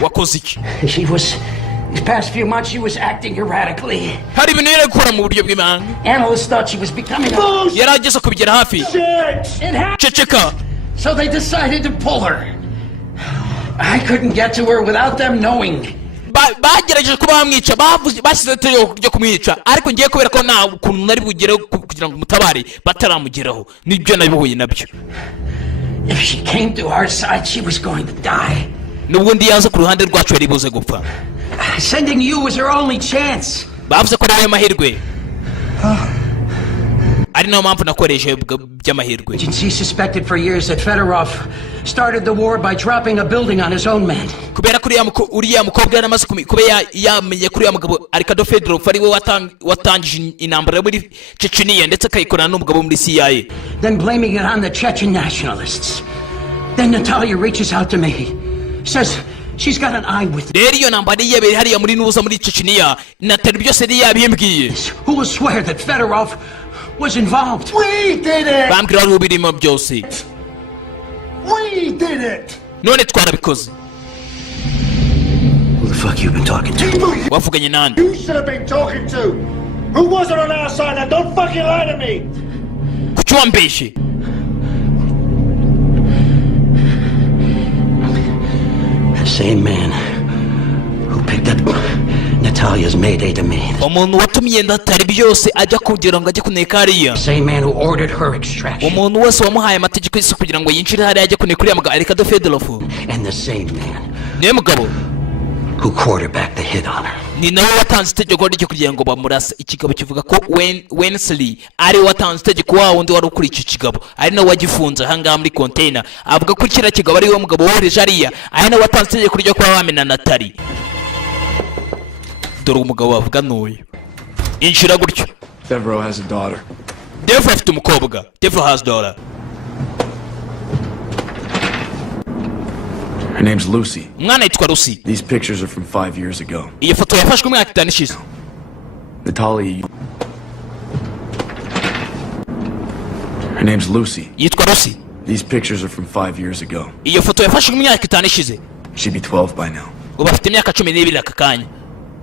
Wakoze iki? These past few months, she was acting erratically. Hari ibintu yari gukora mu buryo bw'ibanga. Analysts thought she was becoming a... Yari ageze kubigera hafi. It happened. Ceceka. So they decided to pull her. I couldn't get to her without them knowing. bagerageje kuba bamwica bashyize itegeko ryo kumwica ariko ngiye kubera ko nta kuntu nari bugere kugira ngo mutabare bataramugeraho nibyo nabihuye nabyo. If she came to our side, she was going to die. N'ubundi yaza ku ruhande rwacu yari buze gupfa. Sending you was her only chance. Bavuze ko nawe mahirwe. Ari nayo mpamvu nakoresheje by'amahirwe. She suspected for years that Fedorov started the war by dropping a building on his own men. Kubera kuri uriya mukobwa yaramaze kuba yamenye kuri ya mugabo Arkady Fedorov ari we watangije intambara muri Chechnya ndetse akayikorana n'umugabo muri CIA. Then blaming it on the Chechen nationalists. Then Natalia reaches out to me. Says she's got an eye with rero iyo ntambara yabere hariya muri nuza muri Chechnya Natalia byose yari yabimbwiye. Who will swear that Fedorov was involved? We did it! Bambwira wari ubirimo byose. We did it! None twarabikoze. Who the fuck you been talking to? Wavuganye nande? You should have been talking to! Who wasn't on our side and don't fucking lie to me! Kuki wambeshe? The same man who picked up Natalia's mayday demand. Umuntu watumye Natalia byose ajya kugira ngo ajye kuneka hariya. Same man who ordered her extraction. Umuntu wese wamuhaye amategeko y'isi kugira ngo yinjire hariya ajye kuneka uriya mugabo Arkady Fedorov. And the same man niwe mugabo who quarterbacked the hit on her. Ni nawe watanze itegeko ryo kugira ngo bamurase. Ikigabo kivuga ko Wensley ari watanze itegeko wa wundi wari ukuri iki kigabo ari nawe wagifunze ahangaha muri container. Avuga ko kira kigabo ari we mugabo wohereje hariya ari nawe watanze itegeko ryo kuba bamena Natalia. Dore umugabo wavuga n'uyu inshira gutyo. Devereaux has a daughter. Devereaux afite umukobwa. Devereaux has a daughter. Her name's Lucy. Umwana yitwa Lucy. These pictures are from 5 years ago. Iyo foto yafashwe umwaka itanu ishize. Natalia. Her name's Lucy. Yitwa Lucy. These pictures are from 5 years ago. Iyo foto yafashwe umwaka itanu ishize. She'd be 12 by now. Ubu afite imyaka 12 aka kanya.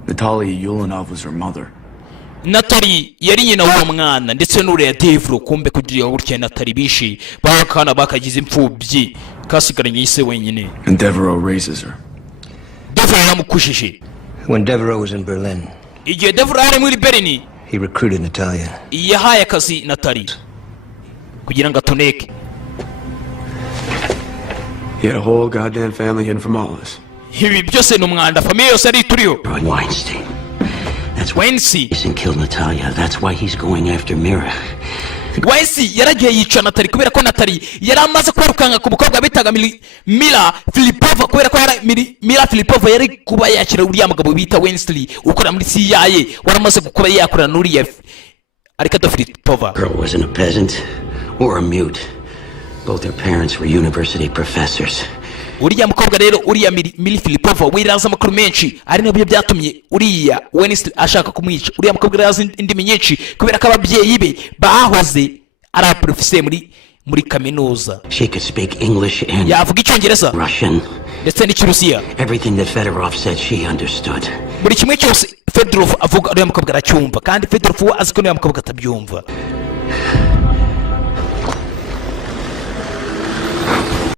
Natalia Yulanov was her mother. Natalia yari nyina w'uwo mwana ndetse n'uriya Devereaux. Kumbe kugira gutya Natalia bishi bakana bakagize imfubyi kasigaranye ise wenyine. And Devereaux raises her. Devereaux yamukujije. When Devereaux was in Berlin, igihe Devereaux ari muri Berlin, he recruited Natalia. yahaye akazi Natalia kugira ngo atoneke. He had a whole goddamn family hidden from all of us. Ibi byose n'umwanda famille yose ari turiyo. Weinstein. That's Weinstein. He killed Natalia. That's why he's going after Mira. Weinstein yaragiye yica Natalia kubera ko Natalia yari amaze kwirukanga ku mukobwa bitaga Mila Filipova kubera ko Mila Filipova yari kuba yakira uriya mugabo bita Weinstein ukora muri CIA waramaze gukora yakora n'uriya Arkady Filipova. Girl wasn't a peasant or a mute. Both her parents were university professors. Uriya mukobwa rero uriya Mila Filipova wiraza amakuru menshi ari nabyo byatumye uriya Weinstein ashaka kumwica. Uriya mukobwa yazi indimi nyinshi kubera ko ababyeyi be bahoze ari professeur muri kaminuza. She could speak English and yavuga icyongereza, Russian, ndetse n'ikirusiya. Everything that Fedorov said she understood. Buri kimwe cyose Fedorov avuga uriya mukobwa aracyumva kandi Fedorov azi ko uriya mukobwa atabyumva.